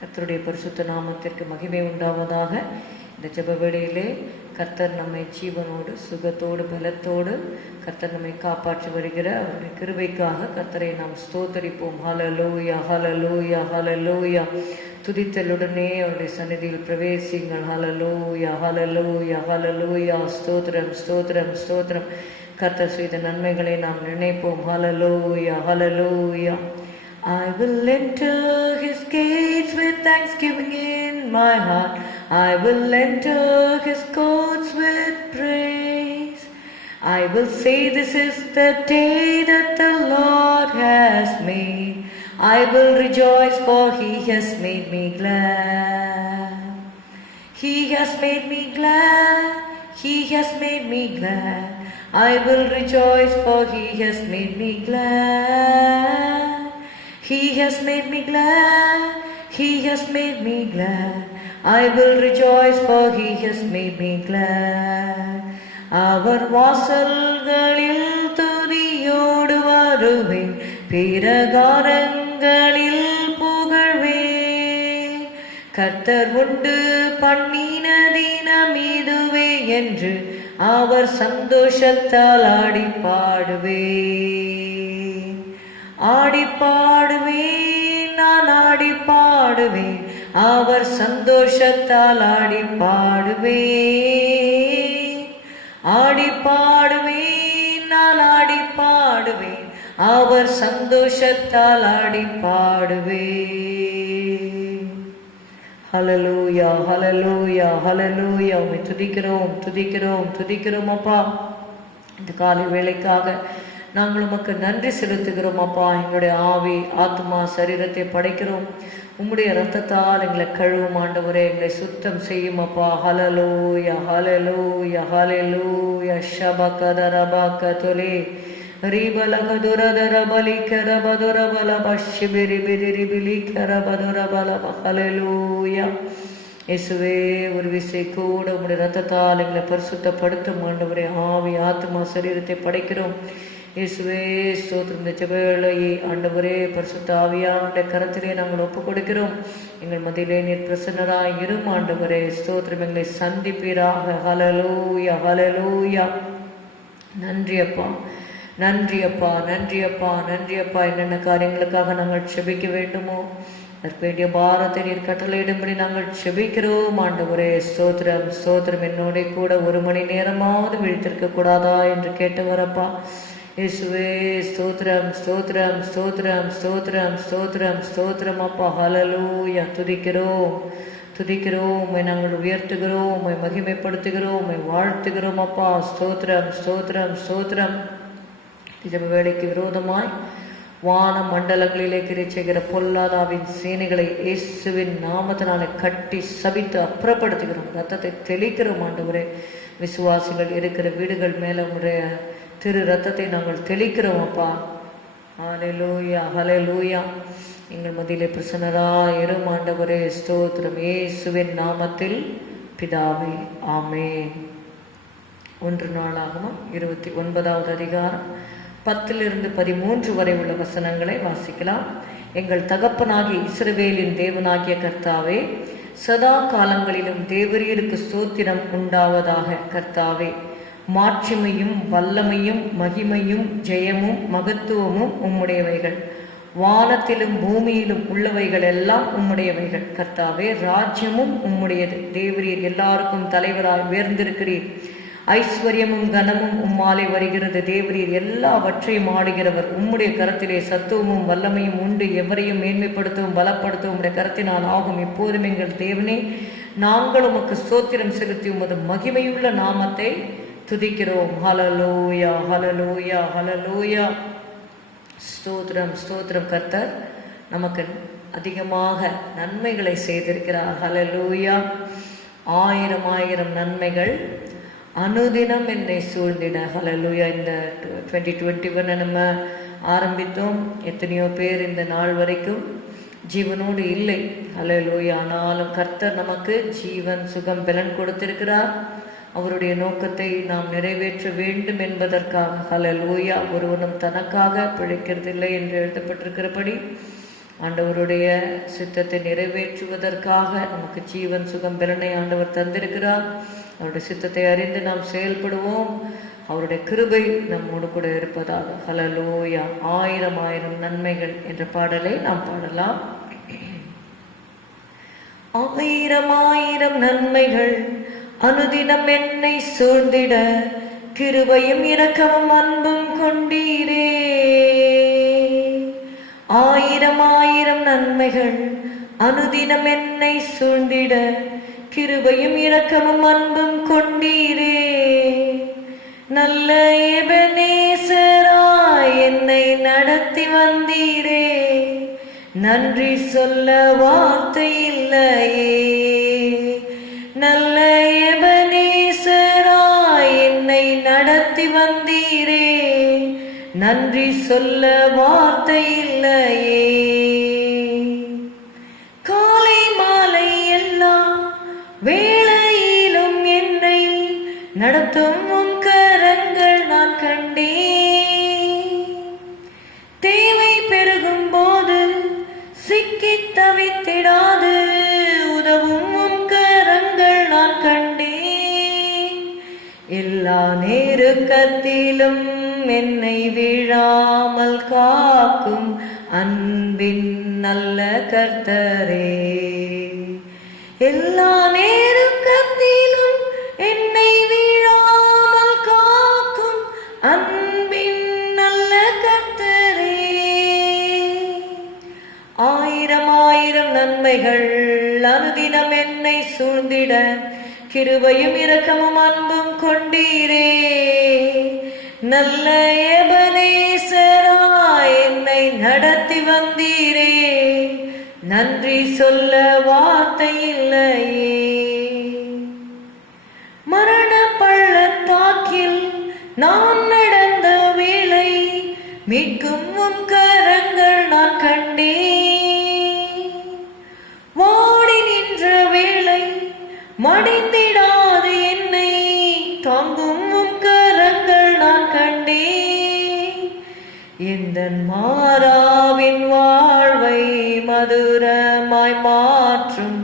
கர்த்தருடைய பரிசுத்த நாமத்திற்கு மகிமை உண்டாவதாக. இந்த ஜெப வேளையிலே கர்த்தர் நம்மை ஜீவனோடு சுகத்தோடு பலத்தோடு கர்த்தர் நம்மை காப்பாற்றி வருகிற அவருடைய கிருபைக்காக கர்த்தரை நாம் ஸ்தோத்தரிப்போம். ஹல்லேலூயா, ஹல்லேலூயா, ஹல்லேலூயா. துதித்தலுடனே அவருடைய சந்நிதியில் பிரவேசிங்கள். ஹல்லேலூயா, ஹல்லேலூயா, ஹல்லேலூயா. ஸ்தோத்திரம், ஸ்தோத்திரம், ஸ்தோத்திரம். கர்த்தர் செய்த நன்மைகளை நாம் நினைப்போம். ஹல்லேலூயா, ஹல்லேலூயா. I will enter his gates with thanksgiving in my heart. I will enter his courts with praise. I will say, this is the day that the Lord has made. I will rejoice, for he has made me glad. He has made me glad. He has made me glad. I will rejoice, for he has made me glad. He has made me glad, he has made me glad. I will rejoice, for he has made me glad. அவர் வாசல்களில் துதியோடு வருவேன், பிரகாரங்களில் புகழ்வேன். கர்த்தர் உண்டு பண்ணின தினம் இதுவே என்று அவர் சந்தோஷத்தால் ஆடி பாடுவேன். ஆடி பாடுவேன், நான் ஆடி பாடுவேன், அவர் சந்தோஷத்தால் ஆடி பாடுவேன். ஆடி பாடுவேன், நான் ஆடி பாடுவேன், அவர் சந்தோஷத்தால் ஆடி பாடுவேன். ஹல்லேலூயா, ஹல்லேலூயா, ஹல்லேலூயா. உம்மை துதிக்கிறோம், துதிக்கிறோம், துதிக்கிறோம் அப்பா. இந்த காலை வேளைக்காக நாங்கள் உமக்கு நன்றி செலுத்துகிறோம் அப்பா. எங்களுடைய ஆவி ஆத்மா சரீரத்தை படைக்கிறோம். உம்முடைய இரத்தத்தால் எங்களை கழுவும் ஆண்டவரே, எங்களை சுத்தம் செய்யும் அப்பா. ஹல்லேலூயா, ஹல்லேலூயா, ஹல்லேலூயா. ஷபகதரபகதுலே ரிபலகதுரதரபலிகரபதுரபலபஷிபிரிபிரிபிலிகரபதுரபலப. ஹல்லேலூயா. இயேசுவே, ஒரு விசை கூட உம்முடைய இரத்தத்தால் எங்களை பரிசுத்தப்படுத்தும் ஆண்டவரே. ஆவி ஆத்மா சரீரத்தை படைக்கிறோம் இயேசுவே. ஸ்தோத்திரம். இந்த ஜெப வேளையை ஆண்டவரே பரிசுத்த ஆவியானுடைய கரத்திலே நாங்கள் ஒப்புக் கொடுக்கிறோம். எங்கள் மத்தியிலே நீர் பிரசன்னராய் இரும் ஆண்டவரே. ஸ்தோத்திரம். எங்களை சந்திப்பீராக. ஹல்லேலூயா, ஹல்லேலூயா. நன்றி அப்பா, நன்றி அப்பா, நன்றி அப்பா, நன்றி அப்பா. என்னென்ன காரியங்களுக்காக நாங்கள் செபிக்க வேண்டுமோ அதற்கு வேண்டிய பாரத்தை நீர் கட்டளையிடும்படி நாங்கள் செபிக்கிறோம் ஆண்டவரே. ஸ்தோத்திரம், ஸ்தோத்திரம். என்னோட கூட 1 மணி நேரமாவது விழித்திருக்க கூடாதா என்று கேட்டவரப்பா இயேசுவே. ஸ்தோத்திரம், ஸ்தோத்திரம், ஸ்தோத்திரம், ஸ்தோத்திரம், ஸ்தோத்திரம், ஸ்தோத்திரம் அப்பா. ஹல்லேலூயா. துதிக்கிறோம், துதிக்கிறோம். உம்மை நாங்கள் உயர்த்துகிறோம், உம்மை மகிமைப்படுத்துகிறோம், உம்மை வாழ்த்துகிறோம் அப்பா. ஸ்தோத்திரம், ஸ்தோத்திரம், ஸ்தோத்திரம். ஜெப வேளைக்கு விரோதமாய் வான மண்டலங்களிலே கிரியை செய்கிற பொல்லாதாவின் சேனைகளை இயேசுவின் நாமத்தினாலே கட்டி சபித்து அப்புறப்படுத்துகிறோம். ரத்தத்தை தெளிக்கிறோம் ஆண்டவரே. விசுவாசிகள் இருக்கிற வீடுகள் மேல உடைய திரு ரத்தத்தை நாங்கள் தெளிக்கிறோம் அப்பா. ஹல்லேலூயா, ஹல்லேலூயா. எங்கள் மத்தியிலே பிரசன்னராய் இரும் ஆண்டவரே. ஸ்தோத்திரம். இயேசுவின் நாமத்தில் பிதாவே, ஆமென். 1 நாளாகமம் 29வது அதிகாரம் 10-13 வரை உள்ள வசனங்களை வாசிக்கலாம். எங்கள் தகப்பனாகிய இஸ்ரவேலின் தேவனாகிய கர்த்தாவே, சதா காலங்களிலும் தேவரீருக்கு ஸ்தோத்திரம் உண்டாவதாக. கர்த்தாவே, மாட்சிமையும் வல்லமையும் மகிமையும் ஜெயமும் மகத்துவமும் உம்முடையவைகள். வானத்திலும் பூமியிலும் உள்ளவைகள் எல்லாம் உம்முடையவைகள். கர்த்தாவே, ராஜ்யமும் உம்முடையது. தேவரீர் எல்லாருக்கும் தலைவராய் உயர்ந்திருக்கிறீர். ஐஸ்வர்யமும் கனமும் உம்மாலே வருகிறது. தேவரீர் எல்லாவற்றையும் ஆடுகிறவர். உம்முடைய கரத்திலே சத்துவமும் வல்லமையும் உண்டு. எவரையும் மேன்மைப்படுத்தவும் பலப்படுத்தவும் உம்முடைய கரத்தினால் ஆகும். இப்போதும் எங்கள் தேவனே, நாங்கள் உமக்கு ஸ்தோத்திரம் செலுத்தி உமது மகிமையுள்ள நாமத்தை துதிக்கிறோம். ஹல்லேலூயா, ஹல்லேலூயா, ஹல்லேலூயா. ஸ்தோத்திரம், ஸ்தோத்திரம். கர்த்தர் நமக்கு அதிகமாக நன்மைகளை செய்திருக்கிறார். ஹல்லேலூயா. 1000 நன்மைகள் அனுதினம் என்னை சூழ்ந்திட. ஹல்லேலூயா. இந்த 2021 நம்ம ஆரம்பித்தோம். எத்தனையோ பேர் இந்த நாள் வரைக்கும் ஜீவனோடு இல்லை. ஹல்லேலூயா. ஆனாலும் கர்த்தர் நமக்கு ஜீவன் சுகம் பலன் கொடுத்திருக்கிறார். அவருடைய நோக்கத்தை நாம் நிறைவேற்ற வேண்டும் என்பதற்காக. ஹல்லேலூயா. ஒருவனும் தனக்காக பிழைக்கிறதில்லை என்று எழுதப்பட்டிருக்கிறபடி ஆண்டவருடைய சித்தத்தை நிறைவேற்றுவதற்காக நமக்கு ஜீவன் சுகம் பலனை ஆண்டவர் தந்திருக்கிறார். அவருடைய சித்தத்தை அறிந்து நாம் செயல்படுவோம். அவருடைய கிருபை நம்மோடு கூட இருப்பதாக. ஹல்லேலூயா. ஆயிரம் ஆயிரம் நன்மைகள் என்ற பாடலை நாம் பாடலாம். ஆயிரம் ஆயிரம் நன்மைகள் அனுதினம் என்னை சூழ்ந்திட, கிருபையும் இரக்கமும் அன்பும் கொண்டீரே. ஆயிரம் ஆயிரம் நன்மைகள் அனுதினம் என்னை சூழ்ந்திட, கிருபையும் இரக்கமும் அன்பும் கொண்டீரே. நல்ல எபனேசராய் என்னை நடத்தி வந்தீரே, நன்றி சொல்ல வார்த்தை இல்லையே. நல்ல எபனேசராய் என்னை நடத்தி வந்தீரே, நன்றி சொல்ல வார்த்தை இல்லையே. காலை மாலை எல்லா வேளையிலும் என்னை நடத்தும் உம் கரங்கள் நான் கண்டேன். தேவை பெருகும் போது சிக்கி தவித்திடாது உதவும் உம் கரங்கள் நான் கண்டேன். எல்லா நெருக்கத்திலும் என்னை வீழாமல் காக்கும் அன்பின் நல்ல கர்த்தரே. எல்லா நெருக்கத்திலும் என்னை வீழாமல் காக்கும் அன்பின் நல்ல கர்த்தரே. ஆயிரம் ஆயிரம் நன்மைகள் அனுதினம் என்னை சூழ்ந்திட, கிருபையும் இரக்கமும் அன்பும் கொண்டீரே. நல்ல எபனேசராய் என்னை நடத்தி வந்தீரே, நன்றி சொல்ல வார்த்தை இல்லையே. மரண பள்ளத்தாக்கில் நான் நடந்த வேளை, மீட்கும் உம் கரங்கள் நான் கண்டேன். வாடி நின்ற வேளை மடிந்திடாது என்னை தாங்கும் உம் கரங்கள் நான் கண்டேன். எந்தன் மாறாவின் வாழ்வை மதுரமாய் மாற்றும்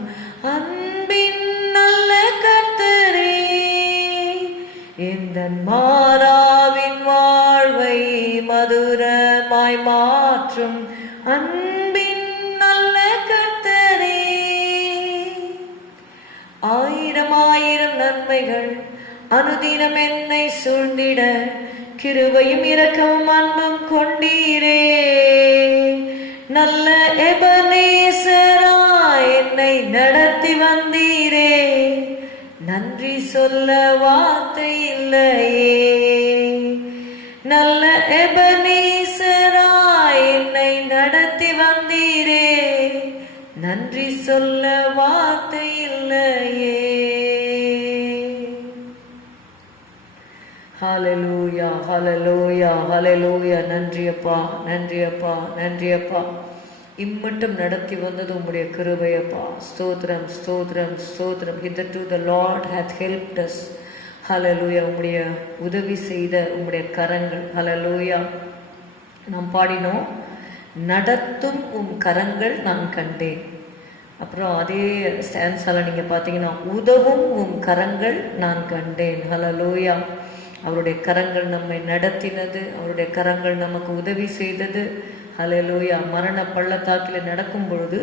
அன்பின் நல்ல கர்த்தரே. எந்தன் மாறாவின் வாழ்வை மதுரமாய் மாற்றும் அன்பின் நல்ல கர்த்தரே. ஆயிரம் ஆயிரம் நன்மைகள் அனுதினம் என்னை சூழ்ந்திட, கிருபையும் இரக்கமும் அன்பும் கொண்டீரே. நல்ல எபனேசராய் என்னை நடத்தி வந்தீரே, நன்றி சொல்ல வார்த்தை இல்லையே. நல்ல எபனேசராய் என்னை நடத்தி வந்தீரே, நன்றி சொல்ல வார்த்தை இல்லையே. ஹல்லேலூயா, ஹல்லேலூயா, ஹல்லேலூயா. நன்றி அப்பா, நன்றி அப்பா, நன்றி அப்பா. இம்மட்டும் நடத்தி வந்தது உம்முடைய கிருபை அப்பா. ஸ்தோத்திரம், ஸ்தோத்திரம், ஸ்தோத்திரம். Hitherto the Lord hath helped us. ஹல்லேலூயா. உம்முடைய உதவி செய்த உம்முடைய கரங்கள். ஹல்லேலூயா. நாம் பாடினோம், நடத்தும் உம் கரங்கள் நான் கண்டேன். அப்புறம் அதே ஸ்டான்ஸால நீங்க பார்த்தீங்கன்னா, உதவும் உம் கரங்கள் நான் கண்டேன். ஹல்லேலூயா. அவருடைய கரங்கள் நம்மை நடத்தினது, அவருடைய கரங்கள் நமக்கு உதவி செய்தது. ஹல்லேலூயா. மரண பள்ளத்தாக்கில் நடக்கும் பொழுது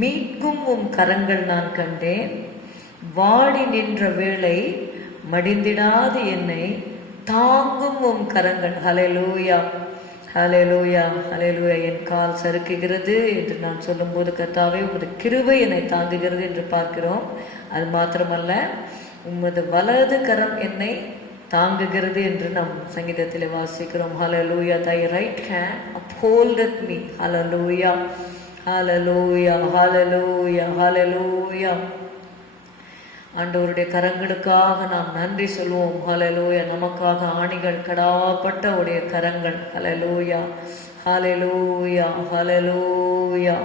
மீட்கும் உம் கரங்கள் நான் கண்டேன். வாடி நின்ற வேளை மடிந்திடாது என்னை தாங்கும் உம் கரங்கள். ஹல்லேலூயா, ஹல்லேலூயா, ஹல்லேலூயா. என் கால் சறுக்குகிறது என்று நான் சொல்லும்போது, கர்த்தாவே உமது கிருபை என்னை தாங்குகிறது என்று பார்க்கிறோம். அது மாத்திரமல்ல, உமது வலது கரம் என்னை தாங்குகிறது என்று நாம் சங்கீதத்தில் வாசிக்கிறோம். ஹல்லேலூயா. Thy right hand upholdeth me. ஹல்லேலூயா, ஹல்லேலூயா, ஹல்லேலூயா, ஹல்லேலூயா. ஆண்டவருடைய கரங்களுக்காக நாம் நன்றி சொல்வோம். ஹல்லேலூயா. நமக்காக ஆணிகள் கடாப்பட்ட உடைய கரங்கள். ஹல்லேலூயா, ஹல்லேலூயா, ஹல்லேலூயா.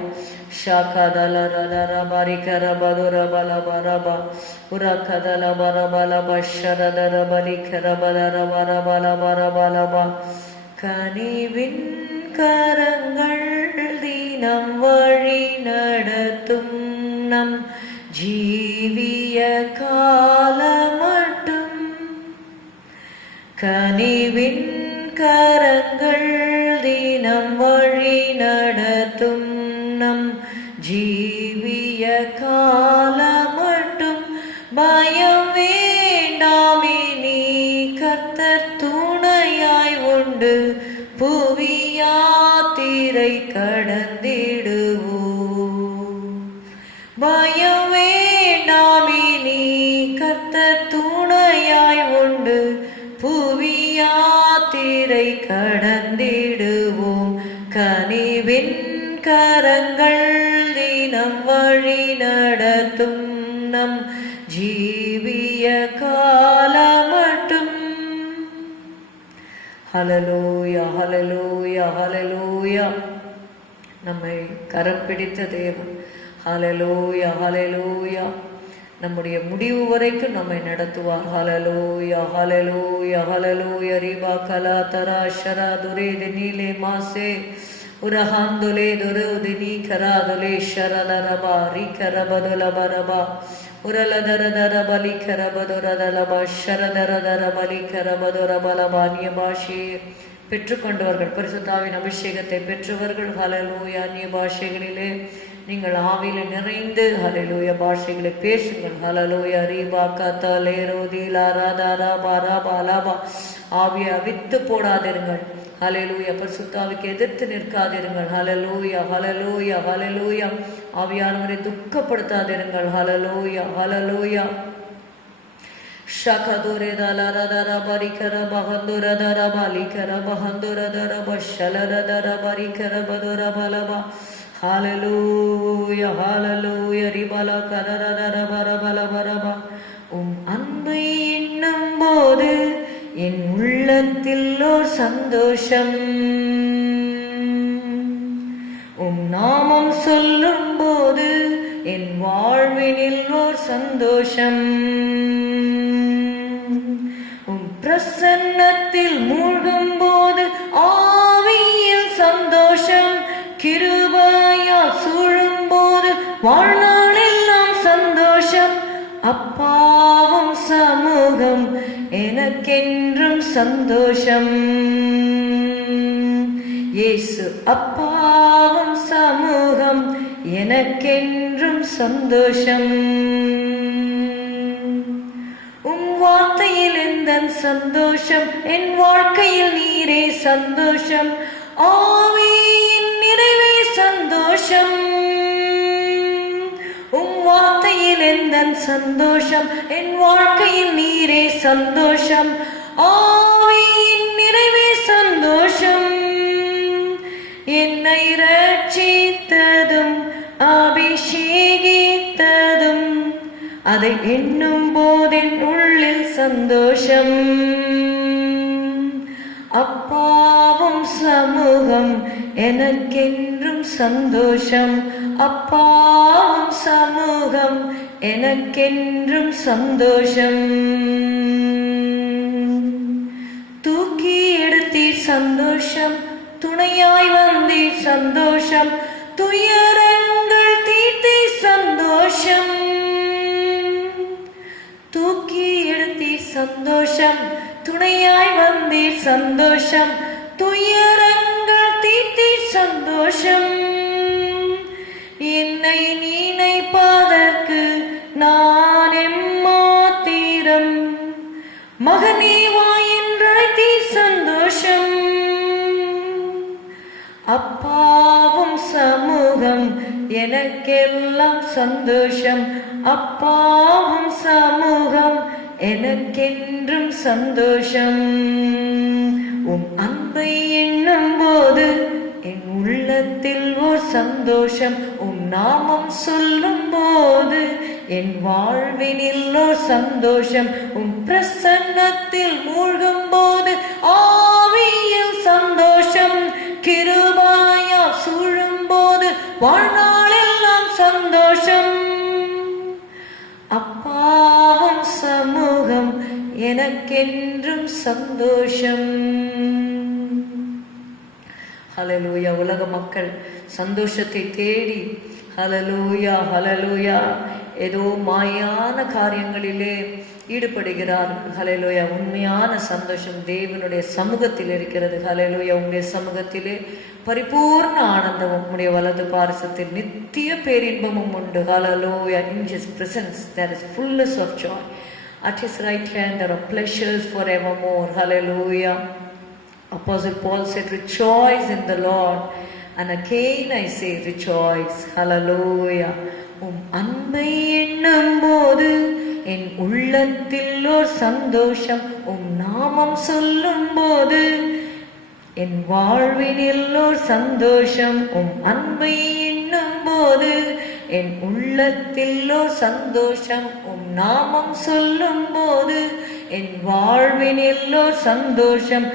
ஷாகதல ரதர பரிகர பதுர பல பரப உரகதல பரபல பஷரதர பரிகர பதர பரபல பரபலப. கனிவின் கரங்கள் தினம் வழி நடத்தும் நம் ஜீவிய காலமட்டும் கனிவின் கரங்கள் தினம் வழி நடத்தும் நம் ஜீவிய காலமட்டும் பயம் வேண்டாமே நீ கர்த்தர் துணையாய் உண்டு புவியாத்திரை கடந்திடுவோம் பயம் வேண்டாமே நீ கர்த்தர் துணையாய் உண்டு புவியாத்திரை கடந்திடுவோம் கனிவின் கரங்கள் தினம் வழி நடத்தும் நம் ஜீவிய காலமட்டும். ஹல்லேலூயா ஹல்லேலூயா ஹல்லேலூயா. நம்மை கரம் பிடித்த தேவன். ஹல்லேலூயா ஹல்லேலூயா. நம்முடைய முடிவு வரைக்கும் நம்மை நடத்துவார். ஹல்லேலூயா ஹல்லேலூயா ஹல்லேலூயா. ரிபா கலா தரா ஷரா துரே தினிலே மாசே உரஹாந்துலே துருதினி கராதுலே ஷரதரபா ரிகரபதுலபரபா உரலதரதரபலி கரபதுரதலபா ஷரதரதரபலி கரபதுரபலபா. அந்நிய பாஷையை பெற்றுக்கொண்டவர்கள், பரிசுத்தாவின் அபிஷேகத்தை பெற்றவர்கள். ஹல்லேலூயா. அந்நிய பாஷைகளிலே நீங்கள் ஆவியில நிறைந்து ஹல்லேலூயா பாஷைகளை பேசுங்கள். ஹல்லேலூயா. ரீபா கதலே ரோதிலா ராதாரா பாரா பாலாபா. ஆவியை அவித்து போடாதிருங்கள். ஹல்லேலூயா. பரிசுத்தாவிக்கு எதிர்த்து நிற்காதிருங்கள். ஹல்லேலூயா ஹல்லேலூயா ஹல்லேலூயா. ஆவியானவரை துக்கப்படுத்தாதிருங்கள். ஹல்லேலூயா ஹல்லேலூயா. ஷகதுரே தலரதர பரிகர பஹந்துரதர பலிகர பஹந்துரதர பஷலரதர பரிகர பதுர பலபா. ஹல்லேலூயா ஹல்லேலூயா. ரிபல கரரதர பரபல பரபா. அன்பை எண்ணும் போது என் உள்ளத்தில் ஓர் சந்தோஷம், நாமம் சொல்லும் போது என் வாழ்வினில் ஓர் சந்தோஷம், பிரசன்னத்தில் மூழ்கும் போது ஆவியில் சந்தோஷம், கிருபையால் சூழும் போது வாழ்நாளெல்லாம் சந்தோஷம், அப்பாவும் சமூகம் எனக்கென்றும் சந்தோஷம். இயேசு அப்பாவும் சமூகம் எனக்கென்றும் சந்தோஷம். வார்த்தையில் எந்த சந்தோஷம், என் வாழ்க்கையில் நீரே சந்தோஷம், ஆவியின் நிறைவே சந்தோஷம். வார்த்தையில் எந்த சந்தோஷம், என் வாழ்க்கையில் நீரே சந்தோஷம், ஆவியின் நிறைவே சந்தோஷம். என்னை ரட்சித்ததும் அபிஷேகித்ததும் அதை எண்ணும் போதென் உள்ளில் சந்தோஷம், அப்பாவும் சமூகம் எனக்கென்றும் சந்தோஷம், அப்பாவும் சமூகம் எனக்கென்றும் சந்தோஷம். தூக்கி எடுத்தீர் சந்தோஷம், துணையாய் வந்தீர் சந்தோஷம், துயரங்கள் தீர்த்தீர் சந்தோஷம். தூக்கி எடுத்தீர் சந்தோஷம், துணையாய் வந்தீர் சந்தோஷம், துயரங்கள் தீர்த்தீர் சந்தோஷம். என்னை நினைப்பதற்கு நான் எம்மாத்திரம், மகனே வா என்றழைத்தீர் சந்தோஷம், அப்பாவும் சமூகம் எனக்கெல்லாம் சந்தோஷம், அப்பாவும் சமூகம் எனக்கென்றும் சந்தோஷம். அன்பை எண்ணும் போது என் உள்ளத்தில் ஓர் சந்தோஷம், நாமம் சொல்லும் போது என் வாழ்வினில் ஓர் சந்தோஷம், பிரசன்னத்தில் மூழ்கும் போது ஆவியில் சந்தோஷம், கிருபையா சூழும் போது வாழ்நாளெல்லாம் சந்தோஷம், அப்பாவும் சமூகம் எனக்கென்றும் சந்தோஷம். ஹல்லேலூயா. உலக மக்கள் சந்தோஷத்தை தேடி ஹல்லேலூயா ஹல்லேலூயா ஏதோ மாயான காரியங்களிலே ஈடுபடுகிறார்கள். ஹல்லேலூயா. உண்மையான சந்தோஷம் தேவனுடைய சமூகத்தில் இருக்கிறது. ஹல்லேலூயா. உங்களுடைய சமூகத்திலே பரிபூர்ண ஆனந்தமும் உம்முடைய வலது பாரசத்தில் நித்திய பேரின்பமும் உண்டு. ஹல்லேலூயா. In his presence there is fullness of joy. At his right hand there are pleasures forevermore. Hallelujah. Apostle Paul said, rejoice in the Lord. And again I say, rejoice. Hallelujah. அன்பை எண்ணும் போது என் உள்ளத்தில் ஓர் சந்தோஷம், நாமம் சொல்லும் போது என் வாழ்வினில் ஓர் சந்தோஷம். அன்பை எண்ணும் போது என் உள்ளத்தில் ஓர் சந்தோஷம், நாமம் சொல்லும் போது என் வாழ்வினில் ஓர் சந்தோஷம்.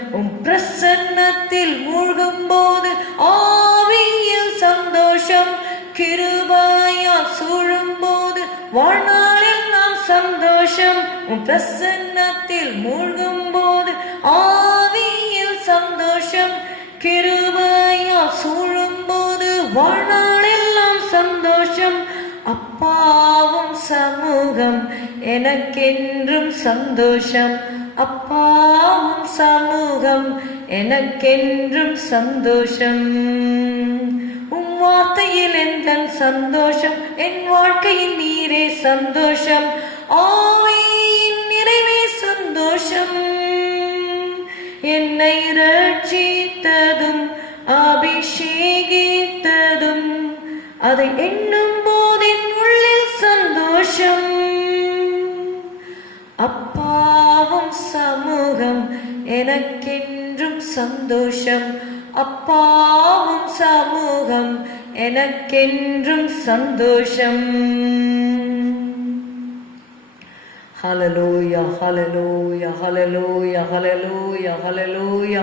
பிரசன்னத்தில் மூழ்கும் போது ஆவியில் சந்தோஷம். கிருபையால் சூழும் போது வாழ்நாளில் நாம் சந்தோஷம். பிரசன்னத்தில் மூழ்கும் போது ஆவியில் சந்தோஷம். கிருபையால் சூழும் போது வாழ்நாளில் நாம் சந்தோஷம். அப்பாவும் சமூகம் எனக்கென்றும் சந்தோஷம். அப்பாவும் சமூகம் எனக்கென்றும் சந்தோஷம். வார்த்தையில் எந்த சந்தோஷம், என் வாழ்க்கையில் நீரே சந்தோஷம். ஆவியின் நிறைவே சந்தோஷம். என்னை ரட்சித்ததும் அபிஷேகித்ததும் அதை எண்ணும் போதின் உள்ளில் சந்தோஷம். அப்பாவும் சமூகம் எனக்கென்றும் சந்தோஷம். அப்பாவும் சமூகம் எனக்கென்றும் சந்தோஷம். ஹல்லேலூயா ஹல்லேலூயா ஹல்லேலூயா ஹல்லேலூயா ஹல்லேலூயா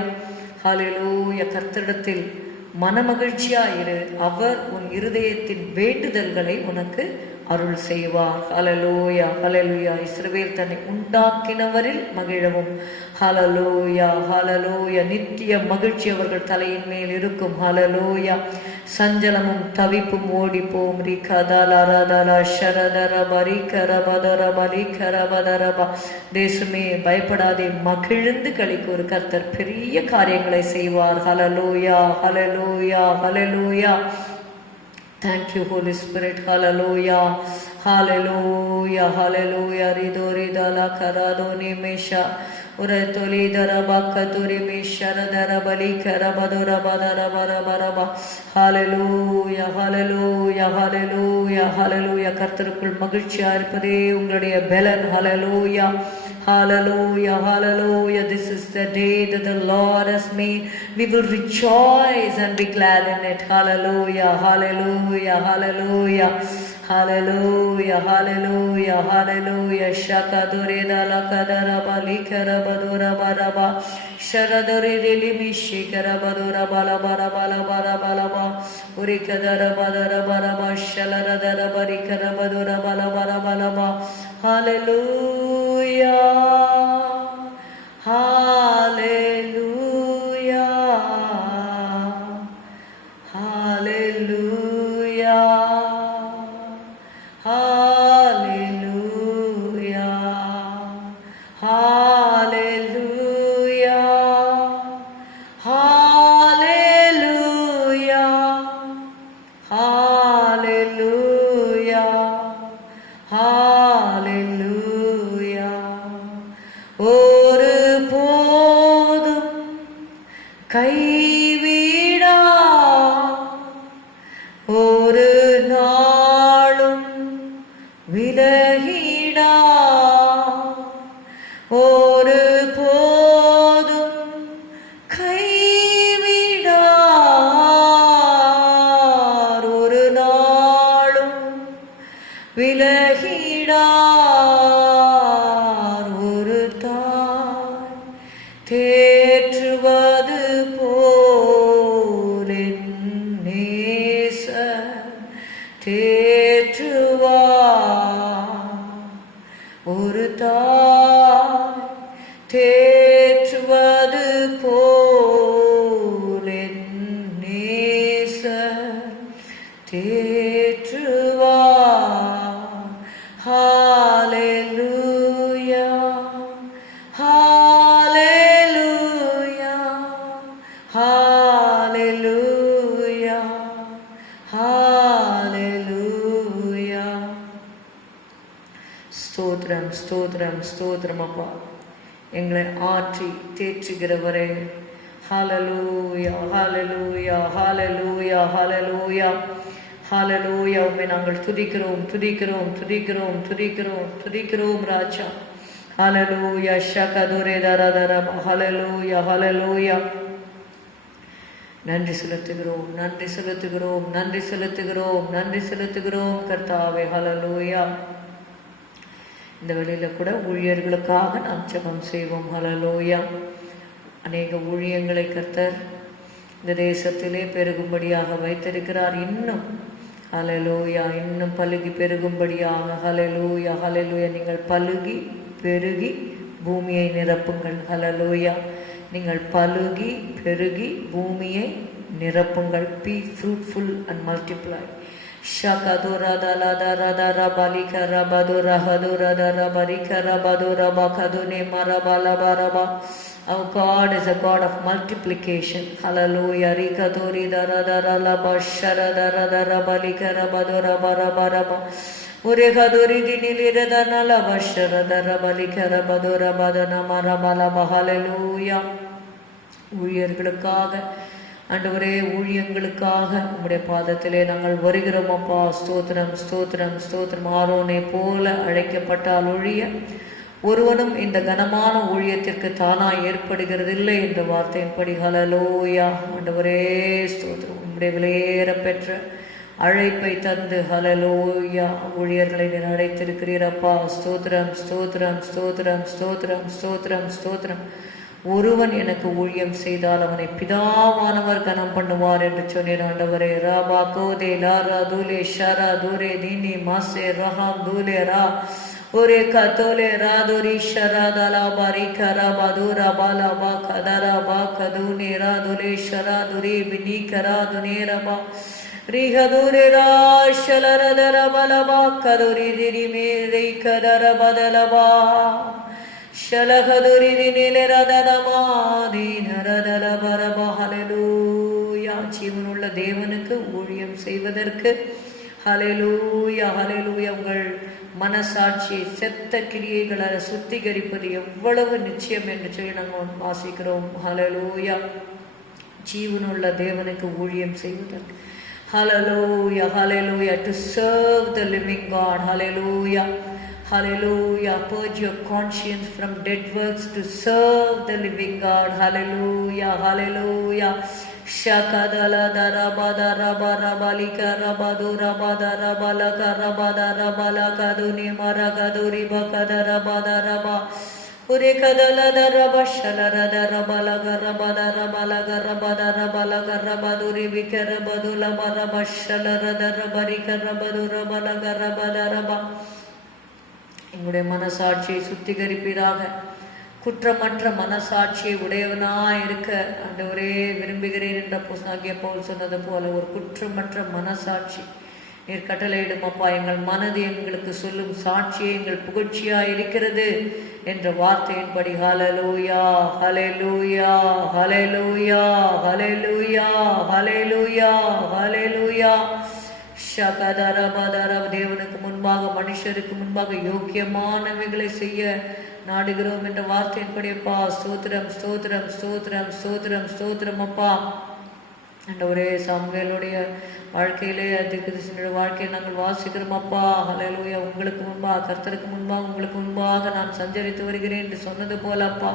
ஹல்லேலூயா. கர்த்தரிடத்தில் மனமகிழ்ச்சியாயிரு, அவர் உன் இருதயத்தின் வேண்டுதல்களை உனக்கு அருள் செய்வார். ஹல்லேலூயா ஹல்லேலூயா. இஸ்ரவேல் தன்னை உண்டாக்கினவரில் மகிழவும். ஹல்லேலூயா ஹல்லேலூயா. நித்திய மகிழ்ச்சி அவர்கள் தலையின் மேல் இருக்கும். ஹல்லேலூயா. சஞ்சலமும் தவிப்பும் ஓடி போம். தேசமே பயப்படாதே, மகிழ்ந்து களிக்கு ஒரு கர்த்தர் பெரிய காரியங்களை செய்வார். ஹல்லேலூயா hallelujah hallelujah. Thank you, Holy Spirit. Hallelujah. Hallelujah. Hallelujah. Rido ridala karado nimesha. Uratoli darabakaturi mishara darabali karabadura badara barabaraba. Hallelujah. Hallelujah. Hallelujah. Hallelujah. கர்த்தருக்குள் மகிழ்ச்சியா இருப்பதே உங்களுடைய பலன். Hallelujah. Hallelujah, hallelujah. This is the day that the Lord has made. We will rejoice and be glad in it. Hallelujah, hallelujah, hallelujah. Hallelujah, hallelujah, hallelujah. Shakadore dalakadara balikara badura baraba. Sharadore delimi shikara badura balabara balabara balaba. Urikadara badara baraba. Shalaradara barikara badura balabara balaba. Hallelujah, hallelujah, hallelujah, hallelujah, hallelujah, hallelujah, hallelujah, hallelujah. ஒரு போதும் கைவிடா, ஒரு நாளும் விலகிடா. ஒரு போதும் கைவிடார், ஒரு நாளும் விலகிடார். ஒரு தாய் தேற்றுவது போல் என் நேசர் தேற்றுவார். ஒரு தாய் தேற்றுவது போல் என் ஸ்தோத்திரம் ஸ்தோத்திரம் ஸ்தோத்திரம் அப்பா. எங்களை ஆற்றி தேற்றுகிறவரே. ஹalleluya ஹalleluya ஹalleluya ஹalleluya ஹalleluya. உம்மை நாங்கள் துதிக்கிறோம் துதிக்கிறோம் துதிக்கிறோம் துதிக்கிறோம் துதிக்கிறோம் ராஜா. ஹalleluya ஷகதுரே தரதர. ஹalleluya ஹalleluya. நன்றி செலுத்துகிறோம் நன்றி செலுத்துகிறோம் நன்றி செலுத்துகிறோம் நன்றி செலுத்துகிறோம் கர்த்தாவே. ஹalleluya. இந்த வேளையில கூட ஊழியர்களுக்காக நாம் ஜெபம் செய்வோம். ஹalleluya. அநேக ஊழியங்களை கர்த்தர் இந்த தேசத்திலே பெருகும்படியாக வைத்திருக்கிறார். இன்னும் ஹalleluya இன்னும் பலுகி பெருகும்படியாக. ஹalleluya ஹalleluya. நீங்கள் பலுகி பெருகி பூமியை நிரப்புங்கள். ஹalleluya. நீங்கள் பலுகி பெருகி பூமியை நிரப்புங்கள். Be fruitful and multiply. ஷகதுரதலதரதர பலிகர பதுரஹதுரதர பரிகர பதுரப கதுனே மரபலபரபா. Our God is a God of multiplication. Hallelujah. Rikaduri daradara labashara daradara balikara badura barabaraba. Urikaduri dinilidana labashara darabalikara badura badana marabalaba. Hallelujah. ஊழியர்களுக்காக ஆண்டவரே, ஊழியங்களுக்காக உம்முடைய பாதத்திலே நாங்கள் வருகிறோம் அப்பா. ஸ்தோத்திரம் ஸ்தோத்திரம் ஸ்தோத்திரம். ஆரோனை போல அழைக்கப்பட்டால் ஒழிய ஒருவனும் இந்த கனமான ஊழியத்திற்கு தானாய் ஏற்படுகிறதில்லை என்ற வார்த்தையின்படி. ஹalleluya. ஆண்டவரே ஸ்தோத்திரம். உம்முடைய விலையேற பெற்ற அழைப்பை தந்து ஹalleluya ஊழியர்களை நீர் அழைத்திருக்கிறீரப்பா. ஸ்தோத்திரம் ஸ்தோத்திரம் ஸ்தோத்திரம் ஸ்தோத்திரம் ஸ்தோத்திரம் ஸ்தோத்திரம். ஒருவன் எனக்கு ஊழியம் செய்தால் அவனை பிதாவானவர் கனம் பண்ணுவார் என்று சொன்னீர் ஆண்டவரே. ராபா கோதே லாரா தூலே ஷரா தூரே தீனி மாசே ரஹாம் தூலே ரா ஒரே கதோலே ராதுரி ஷராதலா பாரி கரா பதுரா பாலா பா கதரா பா கதுனே ராதுலே ஷரா துரி பினி கரா துனே ரபா ரிஹதுரே ரா ஷலரதர பலபா கதுரி திரி மேரை கதர பதலபா ஷலகதுரி தினிலே ரதரமா தீனரதர பரபா. ஹalleluya. ஜீவனுள்ள தேவனுக்கு ஊழியம் செய்வதற்கு ஹalleluya ஹalleluya உங்கள் மனசாட்சியை செத்த கிரியைகளை சுத்திகரிப்பது எவ்வளவு நிச்சயம் என்று சொல்லி நாங்கள் வாசிக்கிறோம். ஹalleluya. ஜீவனுள்ள தேவனுக்கு ஊழியம் செய்வதற்கு ஹalleluya ஹalleluya. to serve the living God. Hallelujah hallelujah. Purge your conscience from dead works to serve the living God. Hallelujah hallelujah. Shakadala darabadara barabalika rabadura badara balaka rabadara balaka duni maragaduri bakadara badaraba urekadala daraba shalara darabalaga rabadara balaga rabadara balaga rabaduri bikara badula baraba shalara darabarika rabadura balaga rabadaraba. எங்களுடைய மனசாட்சியை சுத்திகரிப்பீராக. குற்றமற்ற மனசாட்சியை உடையவனாய் இருக்க ஆண்டவரே விரும்புகிறேன் என்ற அப்போஸ்தலனாகிய பவுல் சொன்னது போல ஒரு குற்றமற்ற மனசாட்சி நீர் கட்டளையிடும் அப்பா. எங்கள் மனது எங்களுக்கு சொல்லும் சாட்சியை எங்கள் புகழ்ச்சியாய் இருக்கிறது என்ற வார்த்தையின்படி. ஹalleluya ஹalleluya ஹalleluya ஹalleluya ஹalleluya ஹalleluya. ஷகதரபதர. தேவனுக்கு முன்பாக மனுஷருக்கு முன்பாக யோக்கியமானவைகளை செய்ய நாடுகிறோம் என்ற வார்த்தையின்படியப்பா. ஸ்தோத்திரம் ஸ்தோத்திரம் ஸ்தோத்திரம் ஸ்தோத்திரம் ஸ்தோத்திரம் அப்பா. ஆண்டவரே, சாமுவேலுடைய வாழ்க்கையிலே தீர்க்கதரிசியினுடைய வாழ்க்கையை நாங்கள் வாசிக்கிறோம் அப்பா. ஹல்லேலூயா. உங்களுக்கு முன்பாக கர்த்தருக்கு முன்பாக உங்களுக்கு முன்பாக நான் சஞ்சரித்து வருகிறேன் என்று சொன்னது போல அப்பா.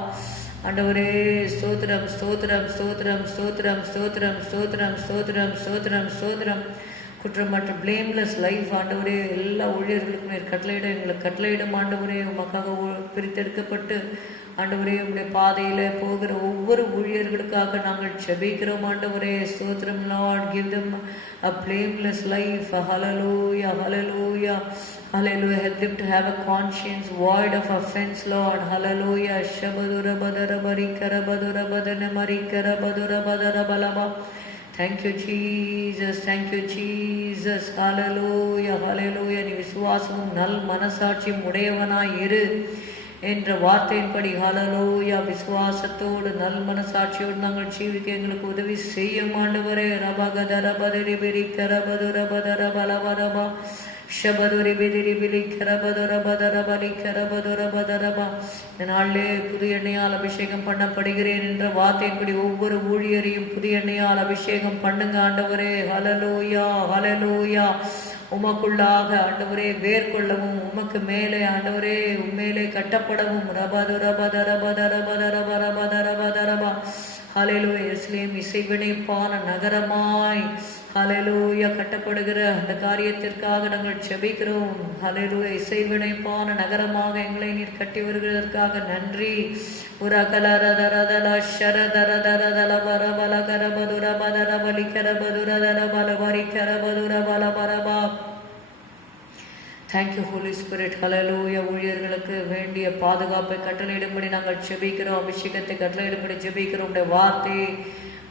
ஆண்டவரே ஸ்தோத்திரம் ஸ்தோத்திரம் ஸ்தோத்திரம் ஸ்தோத்திரம் ஸ்தோத்திரம் ஸ்தோத்திரம் ஸ்தோத்திரம் ஸ்தோத்திரம் ஸ்தோத்திரம். குற்றமற்ற பிளேம்லெஸ் லைஃப் ஆண்டவரே எல்லா ஊழியர்களுக்கும் கட்டளையிட எங்களுக்கு கட்டளையிடும் ஆண்டவரே. உமக்காக பிரித்தெடுக்கப்பட்டு ஆண்டவரே உங்களுடைய பாதையில போகிற ஒவ்வொரு ஊழியர்களுக்காக நாங்கள் ஜெபிக்கிறோம் ஆண்டவரே. ஸ்தோத்திரம் Lord. Give them a blameless life. Hallelujah hallelujah hallelujah. Help them to have a conscience void of offense, Lord. Hallelujah. Shabadura badara barikara badura badana marikara badura badara balaba. Thank you Jesus. Thank you Jesus. Hallelujah hallelujah. நீ விசுவாசமும் நல் மனசாட்சியும் உடையவனாய் இரு என்ற வார்த்தையின்படி ஹல்லேலூயா விசுவாசத்தோடு நல் மனசாட்சியோடு நாங்கள் ஜீவிக்க எங்களுக்கு உதவி செய்ய ஆண்டவரே. ரபகதர பதரி பெரி கரபதுர பதர பலவரபா ஷபதுரி பிதிரி பிலி கரபதுர பதர பலி கரபதுர பதரபா. இந்த நாளிலே புது எண்ணெயால் அபிஷேகம் பண்ணப்படுகிறேன் என்ற வார்த்தையின்படி ஒவ்வொரு ஊழியரையும் புது எண்ணெயால் அபிஷேகம் பண்ணுங்க ஆண்டவரே. ஹல்லேலூயா ஹல்லேலூயா. உமக்குள்ளாக ஆண்டவரே வேர்கொள்ளவும் உமக்கு மேலே ஆண்டவரே உண்மையிலே கட்டப்படவும் ரபதுரபதரபதரபதரபதரபதரபதரபா. ஹல்லேலூயா. எருசலேம் இசைவினைப்பான நகரமாய் ஹல்லேலூயா கட்டப்படுகிற அந்த காரியத்திற்காக நாங்கள் செபிக்கிறோம். ஹல்லேலூயா. இசைவினைப்பான நகரமாக எங்களை நீர் கட்டி வருகிறதற்காக நன்றி. உரகலரதரதல ஷரதரதரதல வரபல கரபதுர பதர பலி கரபதுரதர பல வரி கரபதுர பல பரபா. Thank you Holy Spirit. ஹல்லேலூயா. ஊழியர்களுக்கு வேண்டிய பாதுகாப்பை கட்டளையிடும்படி நாங்கள் செபிக்கிறோம். அபிஷேகத்தை கட்டளையிடும்படி ஜெபிக்கிறோம். உடைய வார்த்தை